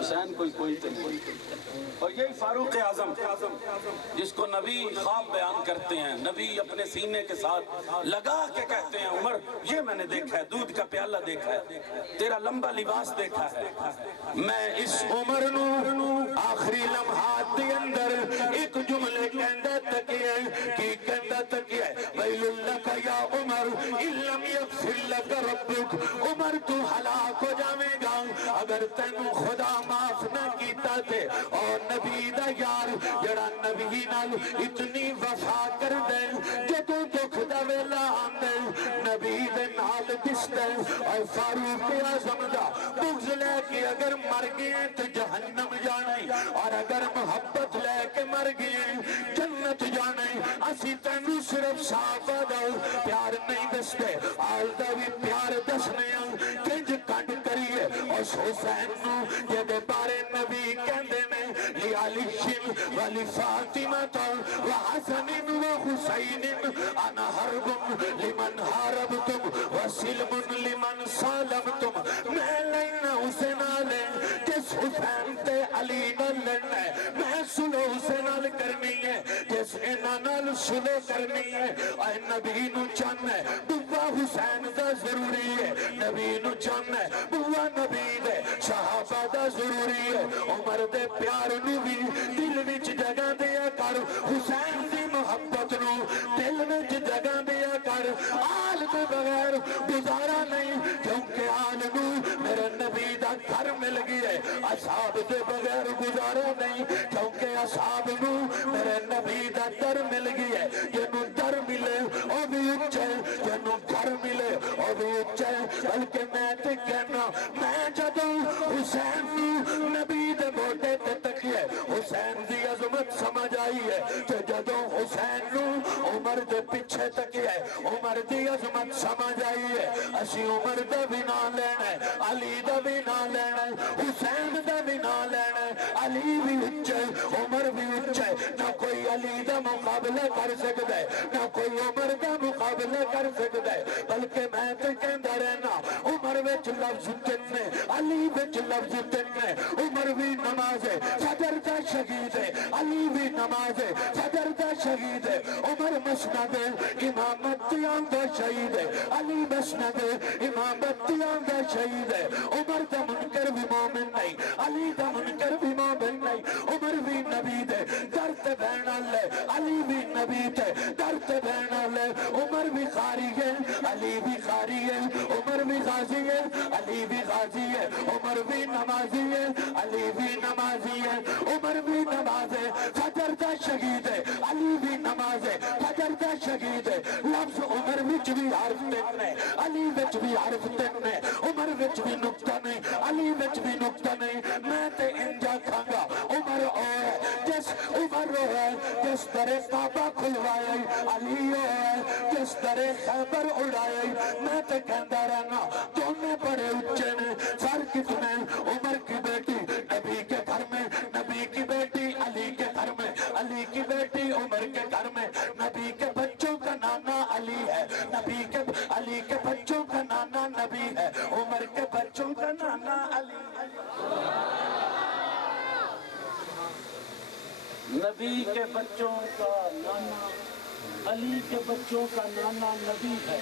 حسین کوئی تے نہیں اور یہی فاروق اعظم جس کو نبی خواب بیان کرتے ہیں نبی اپنے سینے کے ساتھ لگا کے کہتے ہیں عمر یہ میں نے دیکھا ہے دودھ کا پیالہ دیکھا ہے تیرا لمبا لباس دیکھا ہے میں اس عمر نو آخری لمحات دے اندر ایک جملے کہندہ تکیے کی کہندہ تکیے ویل اللہ کا یا عمر علم یغفر لک ربک عمر تو ہلاک ہو جاوے گا اگر تینو خدا معاف نہ کیتا تے اور نبی دا یار جڑا نبی نال اتنی وفا کر دے جدو دکھ دا ویلا آندے نبی دے نال دستے اور فاروق اعظم دا بغض لے کے اگر مر گئے تو جہنم جانے اور اگر محبت لے کے مر گئے جنت جانے اسی تینو صرف صحابہ دا پیار نہیں دستے آل دا بھی پیار دسنے کنج کنڈ کریے اور حسین نو جدے بارے نبی کہندے نے لعلی ولی فاطمہ وحسن وحسین انا حرب لمن حاربتم وسلم لمن سالمتم میں لینا اسے نالے جس حسین تے علی نال لڑنا ہے میں سلو اسے نال کرنی ہے جس انہ نال سلو کرنی ہے اے نبی نو چاہنا ہے بوا حسین دا ضروری ہے نبی نو چاہنا ہے بوا نبی دے صحابہ دا ضروری ہے عمر دے پیار نو بھی دل وچ جگہ دیا کر حسین دی محبت نو دل وچ جگہ دیا کر آل دے بغیر گزارا نہیں کیونکہ آل نو میرے نبی دا گھر مل گئی ہے اصحاب دے بغیر گزارا نہیں کیونکہ اصحاب نو میرے نبی دا در مل گئی ہے جنو در ملے او بھی اچھے جنو گھر ملے او بھی اچھے بلکہ میں تے کہنا میں جدوں حسین نو نبی دے موٹے تے تکیے حسین دی عظمت سمجھ آئی ہے کہ جدوں حسین نو عمر دے پیچھے تکیے عمر دی عظمت سمجھ آئی ہے اسی عمر دا بھی نہ لینا ہے علی دا بھی نہ لینا ہے حسین دا بھی نہ لینا ہے علی بھی اچھے عمر بھی اچھے نہ کوئی علی دا مقابلہ کر سکتا ہے نہ کوئی عمر دا مقابلہ کر سکتا ہے بلکہ میں تو کہندہ رہنا عمر وچ لفظ تننے علی وچ لفظ تننے عمر بھی نماز ہے صدر دا شہید ہے علی بھی نماز ہے صدر دا شہید ہے عمر مسند امامت دا شہید ہے علی مسند امامت دا شہید ہے عمر دا منکر بھی مومن نہیں علی دا منکر بھی مومن نہیں عمر بھی نبی دے درد بہنا لے علی بھی نبی دے درد بہنا لے عمر بھی خاری ہے علی بھی خاری ہے عمر بھی غازی ہے علی بھی غازی ہے عمر بھی نمازی ہے علی بھی نمازی ہے عمر بھی نماز ہے فجر دا شہید ہے علی بھی نماز ہے فجر دا شہید ہے لفظ عمر وچ بھی حرف تن ہے علی وچ بھی حرف تن ہے عمر وچ بھی نقطہ نہیں علی وچ بھی نقطہ نہیں میں تے انجا کھانگا عمر ہے جس عمر ہے جس در کعبہ کھلوائے علی ہے جس در خیبر اڑائے میں تے کہندہ رہنا دونوں بڑے اچھے نے فرق کتنے عمر کی بیٹی نبی کے گھر میں نبی کی بیٹی علی کے گھر میں علی کی بیٹی عمر کے گھر میں نبی کے بچوں کا نانا علی ہے نبی کے علی کے بچوں کا نانا نبی ہے عمر کے بچوں کا نانا علی ہے نبی کے بچوں کا نانا علی کے بچوں کا نانا نبی ہے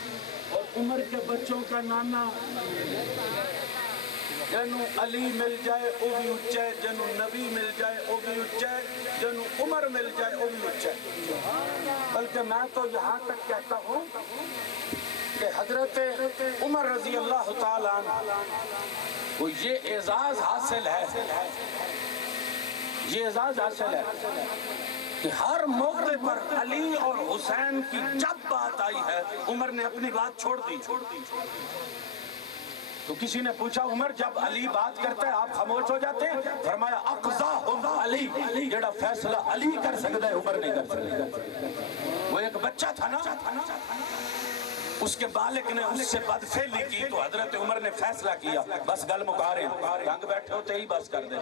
اور عمر کے بچوں کا نانا جنوں علی مل جائے وہ بھی اچا ہے، جنوں نبی مل جائے وہ بھی اچا ہے، جنوں عمر مل جائے وہ بھی اچا ہے۔ بلکہ میں تو یہاں تک کہتا ہوں کہ حضرت عمر رضی اللہ تعالیٰ عنہ کو یہ اعزاز حاصل ہے، یہ اعزاز حاصل ہے کہ ہر موقع پر علی اور حسین کی جب بات آئی ہے عمر نے اپنی بات چھوڑ دی۔ تو کسی نے پوچھا عمر جب علی بات کرتا ہے آپ خاموش ہو جاتے ہیں؟ فرمایا اقضاہم علی، جڑا فیصلہ علی کر سکتا ہے عمر نہیں کر سکتا۔ وہ ایک بچہ تھا نا، اس کے بالک نے اس سے بدفعلی کی تو حضرت عمر نے فیصلہ کیا بس گل مکا رہے ہیں، ڈنگ بیٹھے ہوتے ہی بس کر دیں۔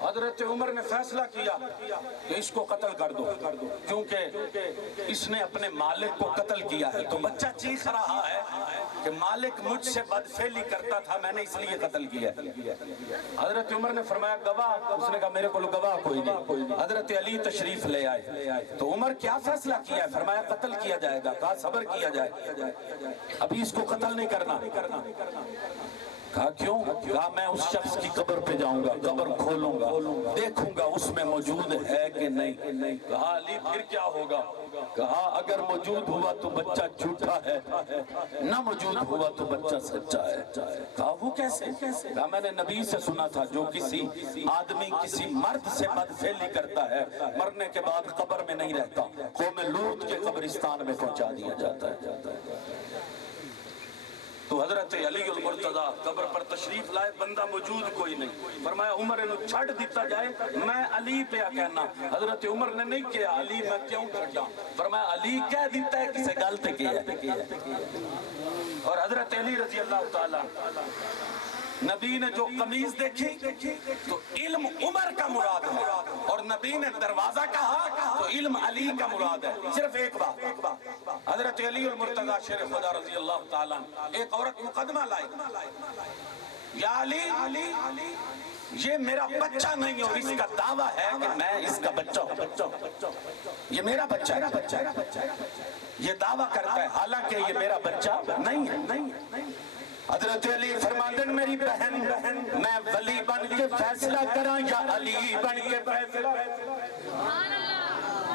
حضرت عمر نے فیصلہ کیا کہ اس کو قتل کر دو، کیونکہ اس نے اپنے مالک کو قتل کیا ہے۔ تو بچہ چیخ رہا ہے کہ مالک مجھ سے بدفعلی کرتا تھا، میں نے اس لیے قتل کیا۔ حضرت عمر نے فرمایا گواہ، اس نے کہا میرے کو گواہ کوئی نہیں۔ حضرت علی تشریف لے آئے تو عمر کیا فیصلہ کیا ہے؟ فرمایا قتل کیا جائے گا۔ کہا صبر کیا جائے، ابھی اس کو قتل نہیں کرنا۔ کہا کیوں؟ کہا میں اس شخص کی قبر پہ جاؤں گا، قبر کھولوں گا، دیکھوں گا اس میں موجود ہے کہ نہیں۔ کہا علی پھر کیا ہوگا؟ کہا اگر موجود ہوا تو بچہ جھوٹا ہے، نہ موجود ہوا تو بچہ سچا ہے۔ کہا وہ کیسے؟ کہا میں نے نبی سے سنا تھا جو کسی آدمی کسی مرد سے بدفعلی کرتا ہے مرنے کے بعد قبر میں نہیں رہتا، قوم لوط کے قبرستان میں پہنچا دیا جاتا ہے۔ تو حضرت علی المرتضی قبر پر تشریف لائے، بندہ موجود کوئی نہیں۔ فرمایا عمر انہوں چھڑ دیتا جائے، میں علی پہ کہنا۔ حضرت عمر نے نہیں کہا علی میں کیوں چھڑا، فرمایا علی کہہ دیتا ہے کسے غلط کیا ہے۔ اور حضرت علی رضی اللہ تعالیٰ نبی نے جو قمیض دیکھی تو علم عمر کا مراد ہے، اور نبی نے دروازہ کہا تو علم علی کا مراد ہے۔ صرف ایک بات، حضرت علی المرتضی شیر خدا رضی اللہ تعالیٰ ایک عورت مقدمہ لائی، یا علی یہ میرا بچہ نہیں اور اس کا دعویٰ ہے کہ میں اس کا بچہ ہوں، یہ میرا بچہ ہے، یہ دعویٰ کرتا ہے حالانکہ یہ میرا بچہ نہیں ہے۔ حضرت علی فرماندن میری بہن میں ولی بن کے فیصلہ کراں یا علی بن کے فیصلہ،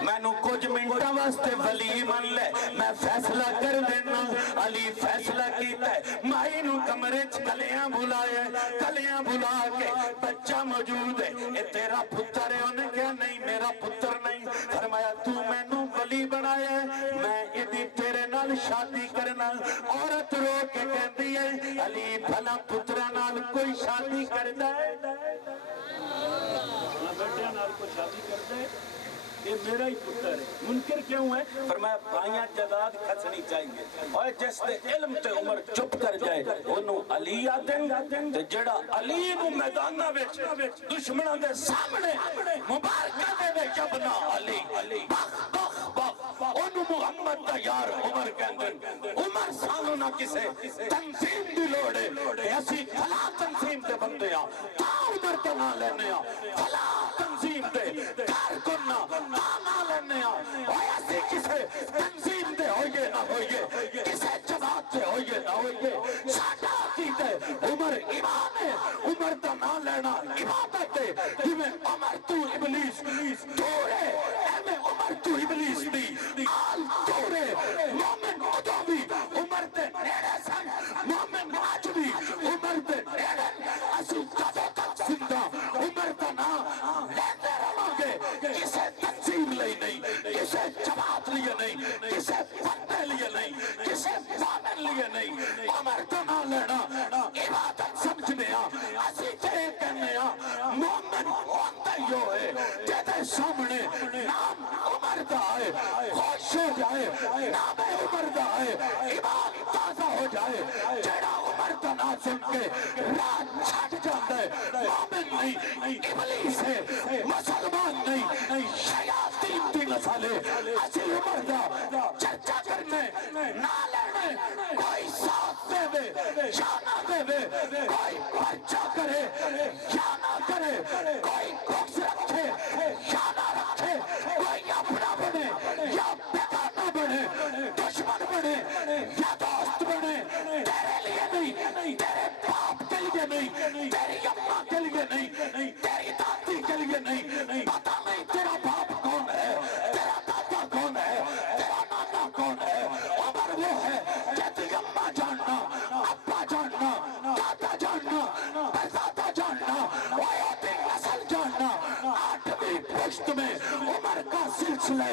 میں نو کچھ منٹا واسطے ولی من لے میں فیصلہ کر دینا۔ علی فیصلہ کیتا ہے، مائی نو کمرے کلیاں بلائے، کلیاں بلا کے بچہ موجود ہے، اے تیرا پتر ہے؟ انہیں کہا نہیں میرا پتر نہیں۔ فرمایا تو میں نو ولی بنایا ہے، میں ادھی تیرے نال شادی کرنا۔ عورت رو کے کہندی ہے علی بھلا پترہ نال کوئی شادی کردا ہے؟ بیٹے نال کوئی شادی کردا ہے؟ یہ میرا ہی پتر ہے، منکر کیوں ہے؟ فرمایا بھائیاں جداد کھسنی چاہیے، اور جس دے علم تے عمر چپ کر جائے انہوں علی آدن تے جڑا علی نو میدانہ وچ دشمنوں دے سامنے مبارکہ دے وے جبنا علی بخ بخ بخ انہوں محمد دا یار عمر کہندن۔ عمر سانو نہ کسے تنظیم دی لوڑے کہ اسی فلاں تنظیم دے بندے ہاں تا عمر تے نہ لینے ہاں، فلاں تنظیم دے کارکنہ نہ لینے ہاں، اور ایسی کسے تنظیم دے ہوئے نہ ہوئے، کسے جماعت دے ہوئے نہ ہوئے، ساٹھا کیتے عمر ایمان ہے، عمر دا نہ لینا عبادت ہے۔ جویں عمر تو ابلیس توڑے ایمیں عمر تو ابلیس دی آل توڑے۔ مومن ادو بھی عمر دے نیڑے سن، مومن آج بھی عمر دے نیڑے، اسی کدے تک زندہ عمر دا نام لیندے رہاں گے۔ کسے تنظیم لئی نہیں، کسے جماعت لیے نہیں، کسے بندے لیے نہیں، کسے مومن لیے نہیں، عمر دا نام لینا عبادت سمجھنے ہاں۔ اسی تے کہنے ہاں مومن ہوندہ ہی ہوئے جیدے سامنے نام عمر دا ہے، خوش ہو جائے نام عمر دا ہے، ایمان تازہ ہو جائے۔ جیڑا عمر دا نام سن کے رات چھٹ جاتا ہے مومن نہیں، ابلیس ہے، مسلمان نہیں، شیاطین دی نسل ہے۔ اسی عمر دا چرچا کرنے نہ لینے، کوئی ساتھ دے دے یا نہ دے دے، کوئی پرچہ کرے یا نہ کرے، کوئی کچھ رکھے یا نہ رکھے، کوئی اپنا بنے یا بیگانہ بنے، دشمن تیرے لیے نہیں، تیرے باپ کے لیے نہیں، تیری اماں کے لیے نہیں، تیری دادی کے لیے نہیں، پتہ نہیں تیرا باپ کون ہے، تیرا دادا کون ہے، تیرا نانا کون ہے، عمر وہ ہے کہ تیری اماں جاننا، ابا جاننا، دادا جاننا، پردادا جاننا، ویاتی نسل جاننا، 8ویں پشت میں عمر کا سلسلہ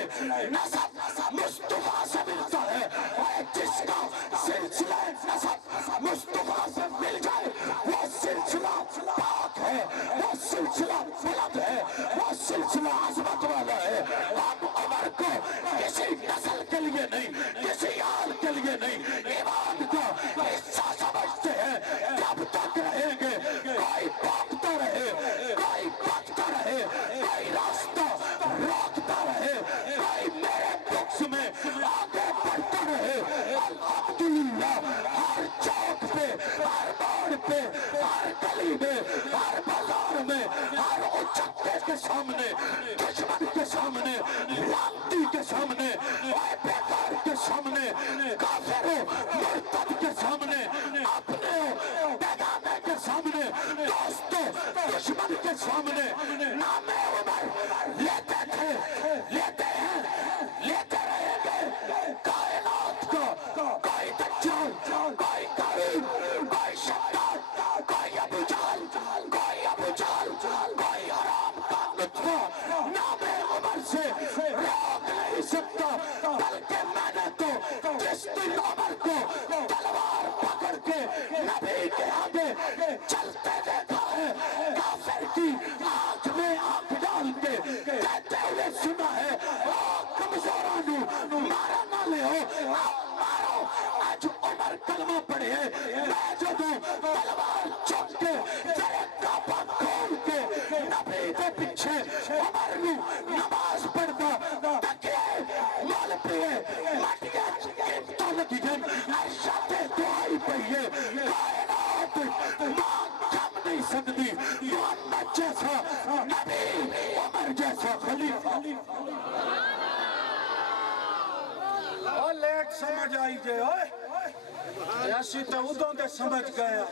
نسب مصطفیٰ سے ملتا ہے، اور جس کا سلسلہ نسب مصطفیٰ سے مل جائے وہ سلسلہ پاک ہے، وہ سلسلہ بلند ہے، وہ سلسلہ عظمت والا ہے۔ ہم عمر کو کسی نسل کے لیے نہیں، کسی آل کے لیے نہیں، ایمان کا حصہ سمجھتے ہیں۔ جب تک رہیں گے کوئی بھاگتا رہے، کوئی بھاگتا رہے، کوئی راستہ روکتا رہے، کوئی میرے بکس میں آگے بڑھتا رہے، الحمدللہ ہر چوک پہ، ہر موڑ پہ، ہر گلی میں، ہر بازار میں، ہر اچکے کے سامنے، دشمن کے سامنے، لانتی کے سامنے، اے بیکار کے سامنے، کافر و مرتد کے سامنے، اپنے و بیگانے کے سامنے، دوست و دشمن کے سامنے نام عمر لیتے تھے، لیتے ہیں، لیتے رہیں گے۔ کائنات کا کوئی دجال، کوئی کریم، کوئی شداد، کوئی ابو جہل، کوئی حرام کا نطفہ نام عمر سے روک نہیں سکتا، بلکہ میں نے تو جس دن عمر کو تلوار پکڑ کے نبی کے آگے چلتے دیکھا ہے، کافر کی آنکھ میں آنکھ ڈال کے کہتے ہوئے سنا ہے، کمزورانو مارا نہ لے ہو، مارو۔ آج عمر کلمہ پڑھے، میں جو دوں تلوار چک کے تیرے کعبہ کھول کے نبی دے پیچھے عمر نو نماز پڑھتا تکیے مال پیے مٹیا قیمتوں لگی گن ارشاد دعائی پہیے، کائنات ماں جم نہیں سکتی محمد جیسا نبی، عمر جیسا خلیفہ۔ اور لیٹ سمجھ آئی جے ہوئے ایسی تو ادھوں دے سمجھ گیا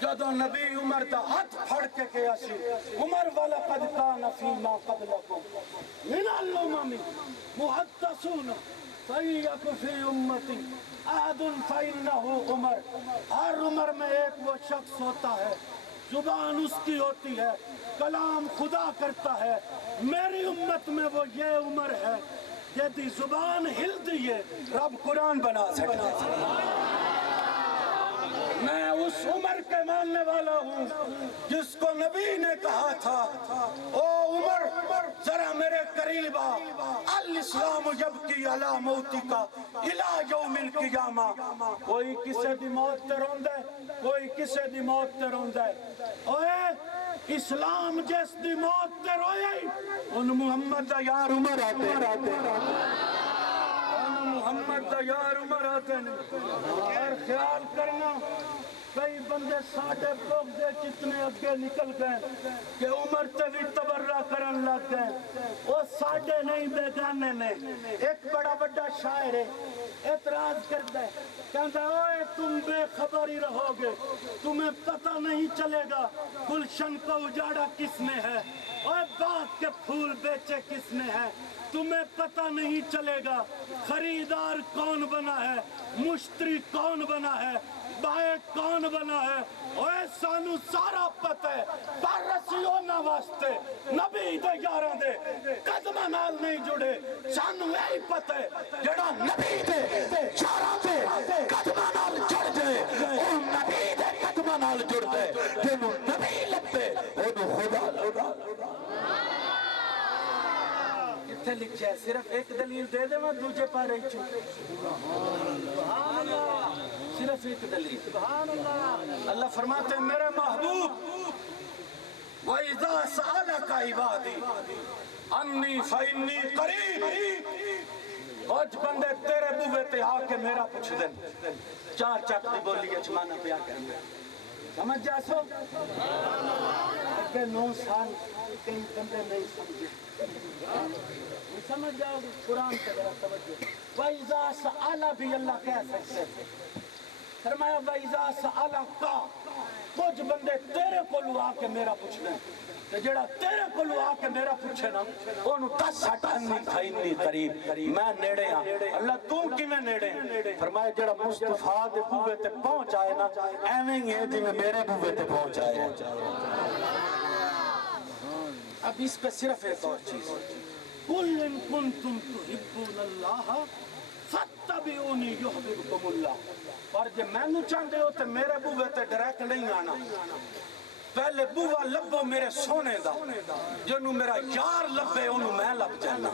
جدو نبی عمر دا ہاتھ پھڑ کے گیا سی، عمر والا قد کان فیما قبلکم من الامم محدثون فیک فی امتی احد فانہ عمر۔ ہر عمر میں ایک وہ شخص ہوتا ہے، زبان اس کی ہوتی ہے، کلام خدا کرتا ہے، میری امت میں وہ یہ عمر ہے جیدی زبان ہل دیئے رب قرآن بنا سکتا ہے۔ میں اس عمر کے ماننے والا ہوں جس کو نبی نے کہا تھا، او عمر ذرا میرے قریب آ، الاسلام یبکی علی موتی کا الی یوم القیامہ۔ کوئی کسے دی موت تے روندے، کوئی کسے دی موت تے روندے، اوے اسلام جس دی موت تے روئے ان محمد دا یار عمر آتے، محمد دا یار عمر آتے ہیں۔ اور خیال کرنا کئی بندے ساڑھے پوک دے جتنے اگے نکل گئے کہ عمر تے بھی تبرہ کرن لگ گئے، وہ ساڑھے نہیں بیگانے نے۔ ایک بڑا بڑا شاعر ہے اعتراض کرتا ہے، کہتا ہے اوے تم بے خبر ہی رہو گے، تمہیں پتہ نہیں چلے گا گلشن کو اجاڑا کس نے ہے، اوے باغ کے پھول بیچے کس نے ہے، تمہیں پتہ نہیں چلے گا خریدار کون بنا ہے، مشتری کون بنا ہے، بائے کون بنا ہے۔ اوے سانو سارا پتہ ہے، پر رسیوں نہ واسطے نبی دے یاراں دے قدمہ نال نہیں جڑے، سانو یہی پتہ ہے جڑا نبی دے یاراں دے قدمہ نال جڑ جائے، او نبی دے قدمہ نال جڑ جائے، جنہوں نبی لگتے انہوں خدا لگا۔ کتھے لکھا ہے؟ صرف ایک دلیل دے دے میں دوجے پارے چھو، سبحان اللہ، صرف ایک دلیل۔ سبحان اللہ۔ اللہ فرماتے ہیں میرے محبوب وَإِذَا سَأَلَكَ عِبَادِي أَنِّي فَإِنِّي قَرِيب۔ کچھ بندے تیرے بوے تے آ کے میرا پوچھ دیں، چار چکتی بولی اچمانا پیا کرنے سمجھ جا سو۔ اگے 9 سال کئی بندے نہیں سمجھے، سمجھ جاؤ گے قرآن کا ذرا توجہ۔ وَإِذَا سَأَلَ بھی اللہ کہہ سکتے ہیں، فرمایا وَإِذَا سَأَلَكَ کچھ بندے تیرے کو آ کے میرا پوچھ لیں کہ جڑا تیرے کو آ کے میرا پوچھے نا انہوں 10 60 انی کھائنی قریب میں نیڑے ہاں اللہ تو کی میں نیڑے ہیں فرمایا جڑا مصطفیٰ دے بوے تے پہنچ آئے نا ایویں ہی ہے جی میں میرے بوے تے پہنچ آئے ہیں اب اس پہ صرف ایک اور چیز قُلْ إِن كُنْتُمْ تُحِبُّونَ اللَّهَ فَاتَّبِعُونِي يُحْبِبْكُمُ اللَّهُ اور جب میں نو چاہتے ہو تو میرے بوے تے ڈائریکٹ نہیں آنا پہلے بوہ لبو میرے سونے دا جنہوں میرا یار لبے انہوں میں لب جانا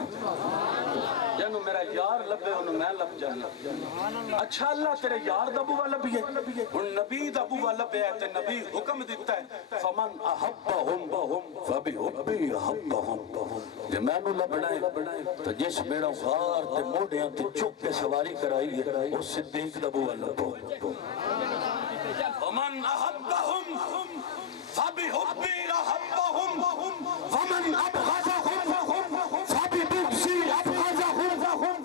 جنہوں میرا یار لبے انہوں میں لب جانا اچھا اللہ تیرے یار دا بوہ لبی ہے ان نبی دا بوہ لبے ہے تے نبی حکم دیتا ہے فمن احبہم فبحبی احبہم جب میں نو لبنا ہے تو جس میرا غار تے موڑیاں تے چک کے سواری کرائی ہے اس صدیق دا بوہ لبو فمن احبہم فبحبی احبہم ومن ابغضہم فببغضی ابغضہم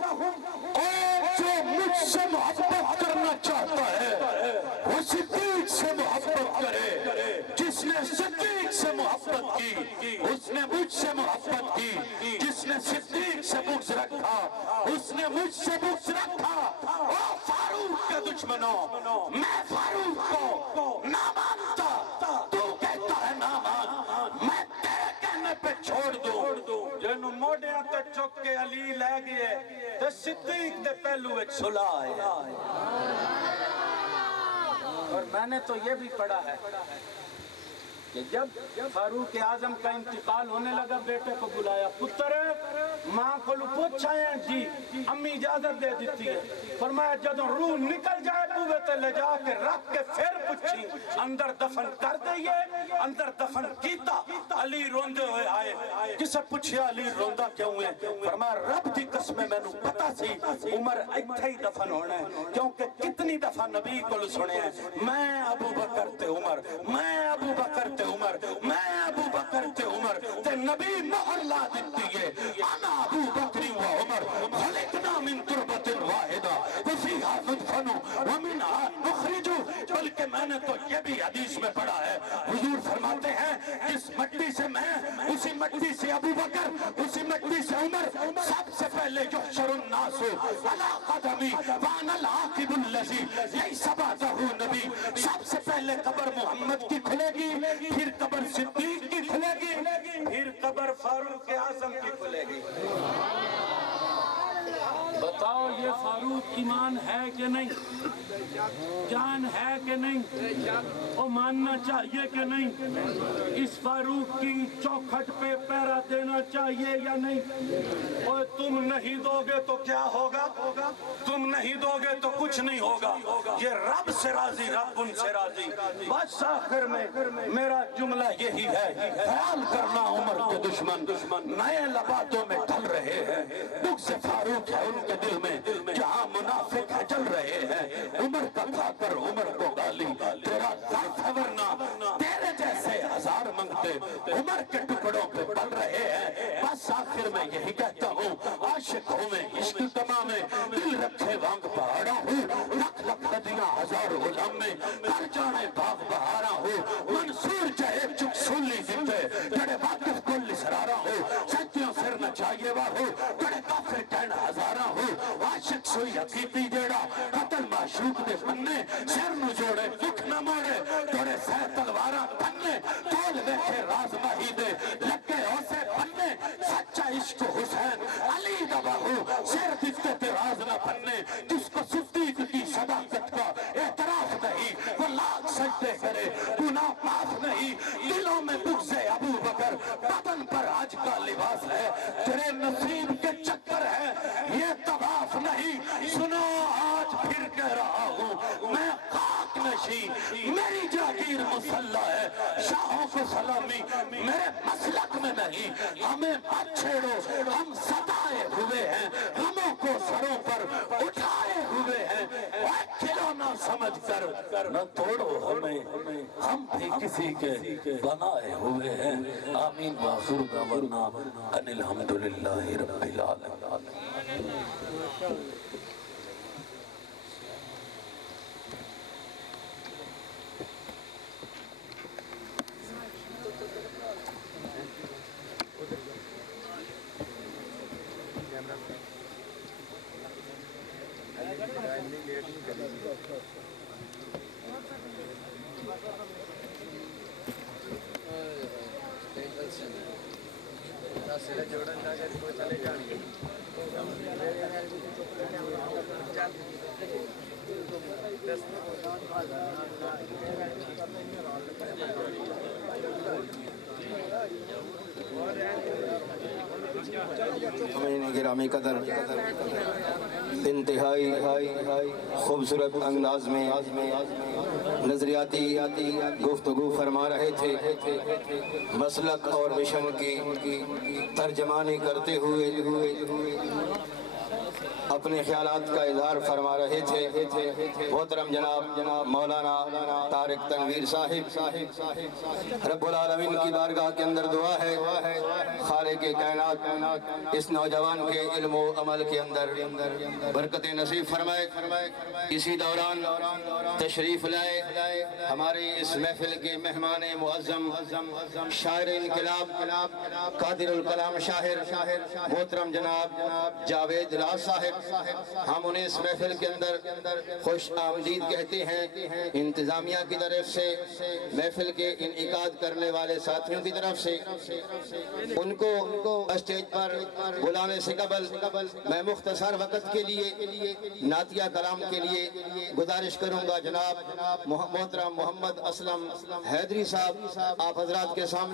اور جو مجھ سے محبت کرنا چاہتا ہے وہ صدیق سے محبت کرے جس نے صدیق سے محبت کی اس نے مجھ سے محبت کی جس نے صدیق سے بغض رکھا اس نے مجھ سے بغض رکھا او فاروق کے دشمنوں میں فاروق کو نہ مانتا تو کہتا ہے نہ مان میں تیرے کہنے پہ چھوڑ دوں جنہوں موڑیاں تے چک کے علی لے گئے تے صدیق دے پہلو ایک صلح ہے اور میں نے تو یہ بھی پڑھا ہے کہ جب فاروق اعظم کا انتقال ہونے لگا بیٹے کو بلایا پتر ماں کو پوچھا ہے جی امی اجازت دے دیتی ہے فرمایا جدوں روح نکل جائے بوے تے لے جا کے رکھ کے پھر پوچھی اندر دفن کر دئیے اندر دفن کیتا علی روندے ہوئے آئے کسے پوچھیا علی روندا کیوں ہے فرمایا رب دی قسم میں نو پتا سی عمر ایتھے ہی دفن ہونا ہے کیونکہ کتنی دفعہ نبی کو سنے ہیں میں ابو بکر تے عمر میں ابو بکر تے عمر میں ابو بکر تے عمر تے نبی مہر لا دیتی ہے انا ابو بکر و عمر خلقنا من تربت واحدہ وفیہا ندفن ومنہا نخرج بلکہ میں نے تو یہ بھی حدیث میں پڑھا ہے حضور فرماتے ہیں جس مٹی سے میں اسی مٹی سے ابو بکر اسی مٹی سے عمر سب سے پہلے یحشر الناس علی قدمی وانا العاقب الذی لیس بعدہ نبی سب سے پہلے قبر محمد کی کھلے گی پھر قبر صدیق کی کھلے گی پھر قبر فاروق اعظم کی کھلے گی بتاؤ یہ فاروق ایمان ہے کہ نہیں جان ہے کہ نہیں وہ ماننا چاہیے کہ نہیں اس فاروق کی چوکھٹ پہ پیرا دینا چاہیے یا نہیں اور تم نہیں دو گے تو کیا ہوگا تم نہیں دو گے تو کچھ نہیں ہوگا یہ رب سے راضی رب ان سے راضی بس آخر میں میرا جملہ یہی ہے خیال کرنا عمر کے دشمن نئے لباتوں میں ڈھل رہے ہیں دکھ سے فاروق ہے ان کے دل میں جہاں منافق ہے جل رہے ہیں عمر کا کھا کر عمر کو گالی تیرا ذات ہے ورنہ تیرے جیسے ہزار منگتے عمر کے ٹکڑوں پہ پل رہے ہیں بس آخر میں یہی کہتا ہوں عاشق ہوں میں عشق کما میں دل رکھے وانگ پہاڑا ہوں لکھ لکھ ندیاں ہزار غلام میں کر جانے باغ بہارا ہوں منصور چاہے چک سولی دیتے جڑے واقف کل سرارا ہو سچیوں سر نہ چاہیے واہ ہو جڑے کافر کہنا ہزارا ہو عاشق سوئی حقیقی جیڑا قتل معشوق دے پنے سر نو جوڑے دکھ نہ موڑے جوڑے سہ تلوارا پنے تول ویکھے راز مہی دے لگے ہو سے پنے سچا عشق حسین علی دبا ہو سر دکھتے تے راز نہ پنے جس کو صدیق کی صداقت کا اعتراف نہیں وہ لاکھ سجدے کرے گناہ معاف نہیں دلوں میں بغض ابو بکر بدن پر آج کا لباس ہے تیرے نصیب کے چکر ہے یہ طواف نہیں سنو آج پھر کہہ رہا ہوں میں خاک نشی میری جاگیر مسلح ہے شاہوں کو سلامی میرے مسلک میں نہیں ہمیں مت چھیڑو ہم ستائے ہوئے ہیں غموں کو سروں پر اٹھائے ہوئے ہیں کھلونا سمجھ کر نہ توڑو ہمیں ہم بھی کسی کے بنائے ہوئے ہیں آمین وآخر دعوانا ان الحمدللہ رب العالمین گرامی قدر انتہائی خوبصورت انداز میں نظریاتی گفتگو فرما رہے تھے، مسلک اور مشن کی ترجمانی کرتے ہوئے اپنے خیالات کا اظہار فرما رہے تھے۔ محترم جناب مولانا طارق تنویر صاحب، رب العالمین کی بارگاہ کے اندر دعا ہے خالق کائنات اس نوجوان کے علم و عمل کے اندر برکت نصیب فرمائے۔ اسی دوران تشریف لائے ہمارے اس محفل کے مہمان معظم شاعر انقلاب قادر الکلام شاعر محترم جناب جاوید راز صاحب، ہم انہیں اس محفل کے اندر خوش آمدید کہتے ہیں۔ انتظامیہ کی طرف سے، محفل کے انعقاد کرنے والے ساتھیوں کی طرف سے ان کو اسٹیج پر بلانے سے قبل میں مختصر وقت کے لیے نعتیہ کلام کے لیے گزارش کروں گا۔ جناب محترم محمد اسلم حیدری صاحب آپ حضرات کے سامنے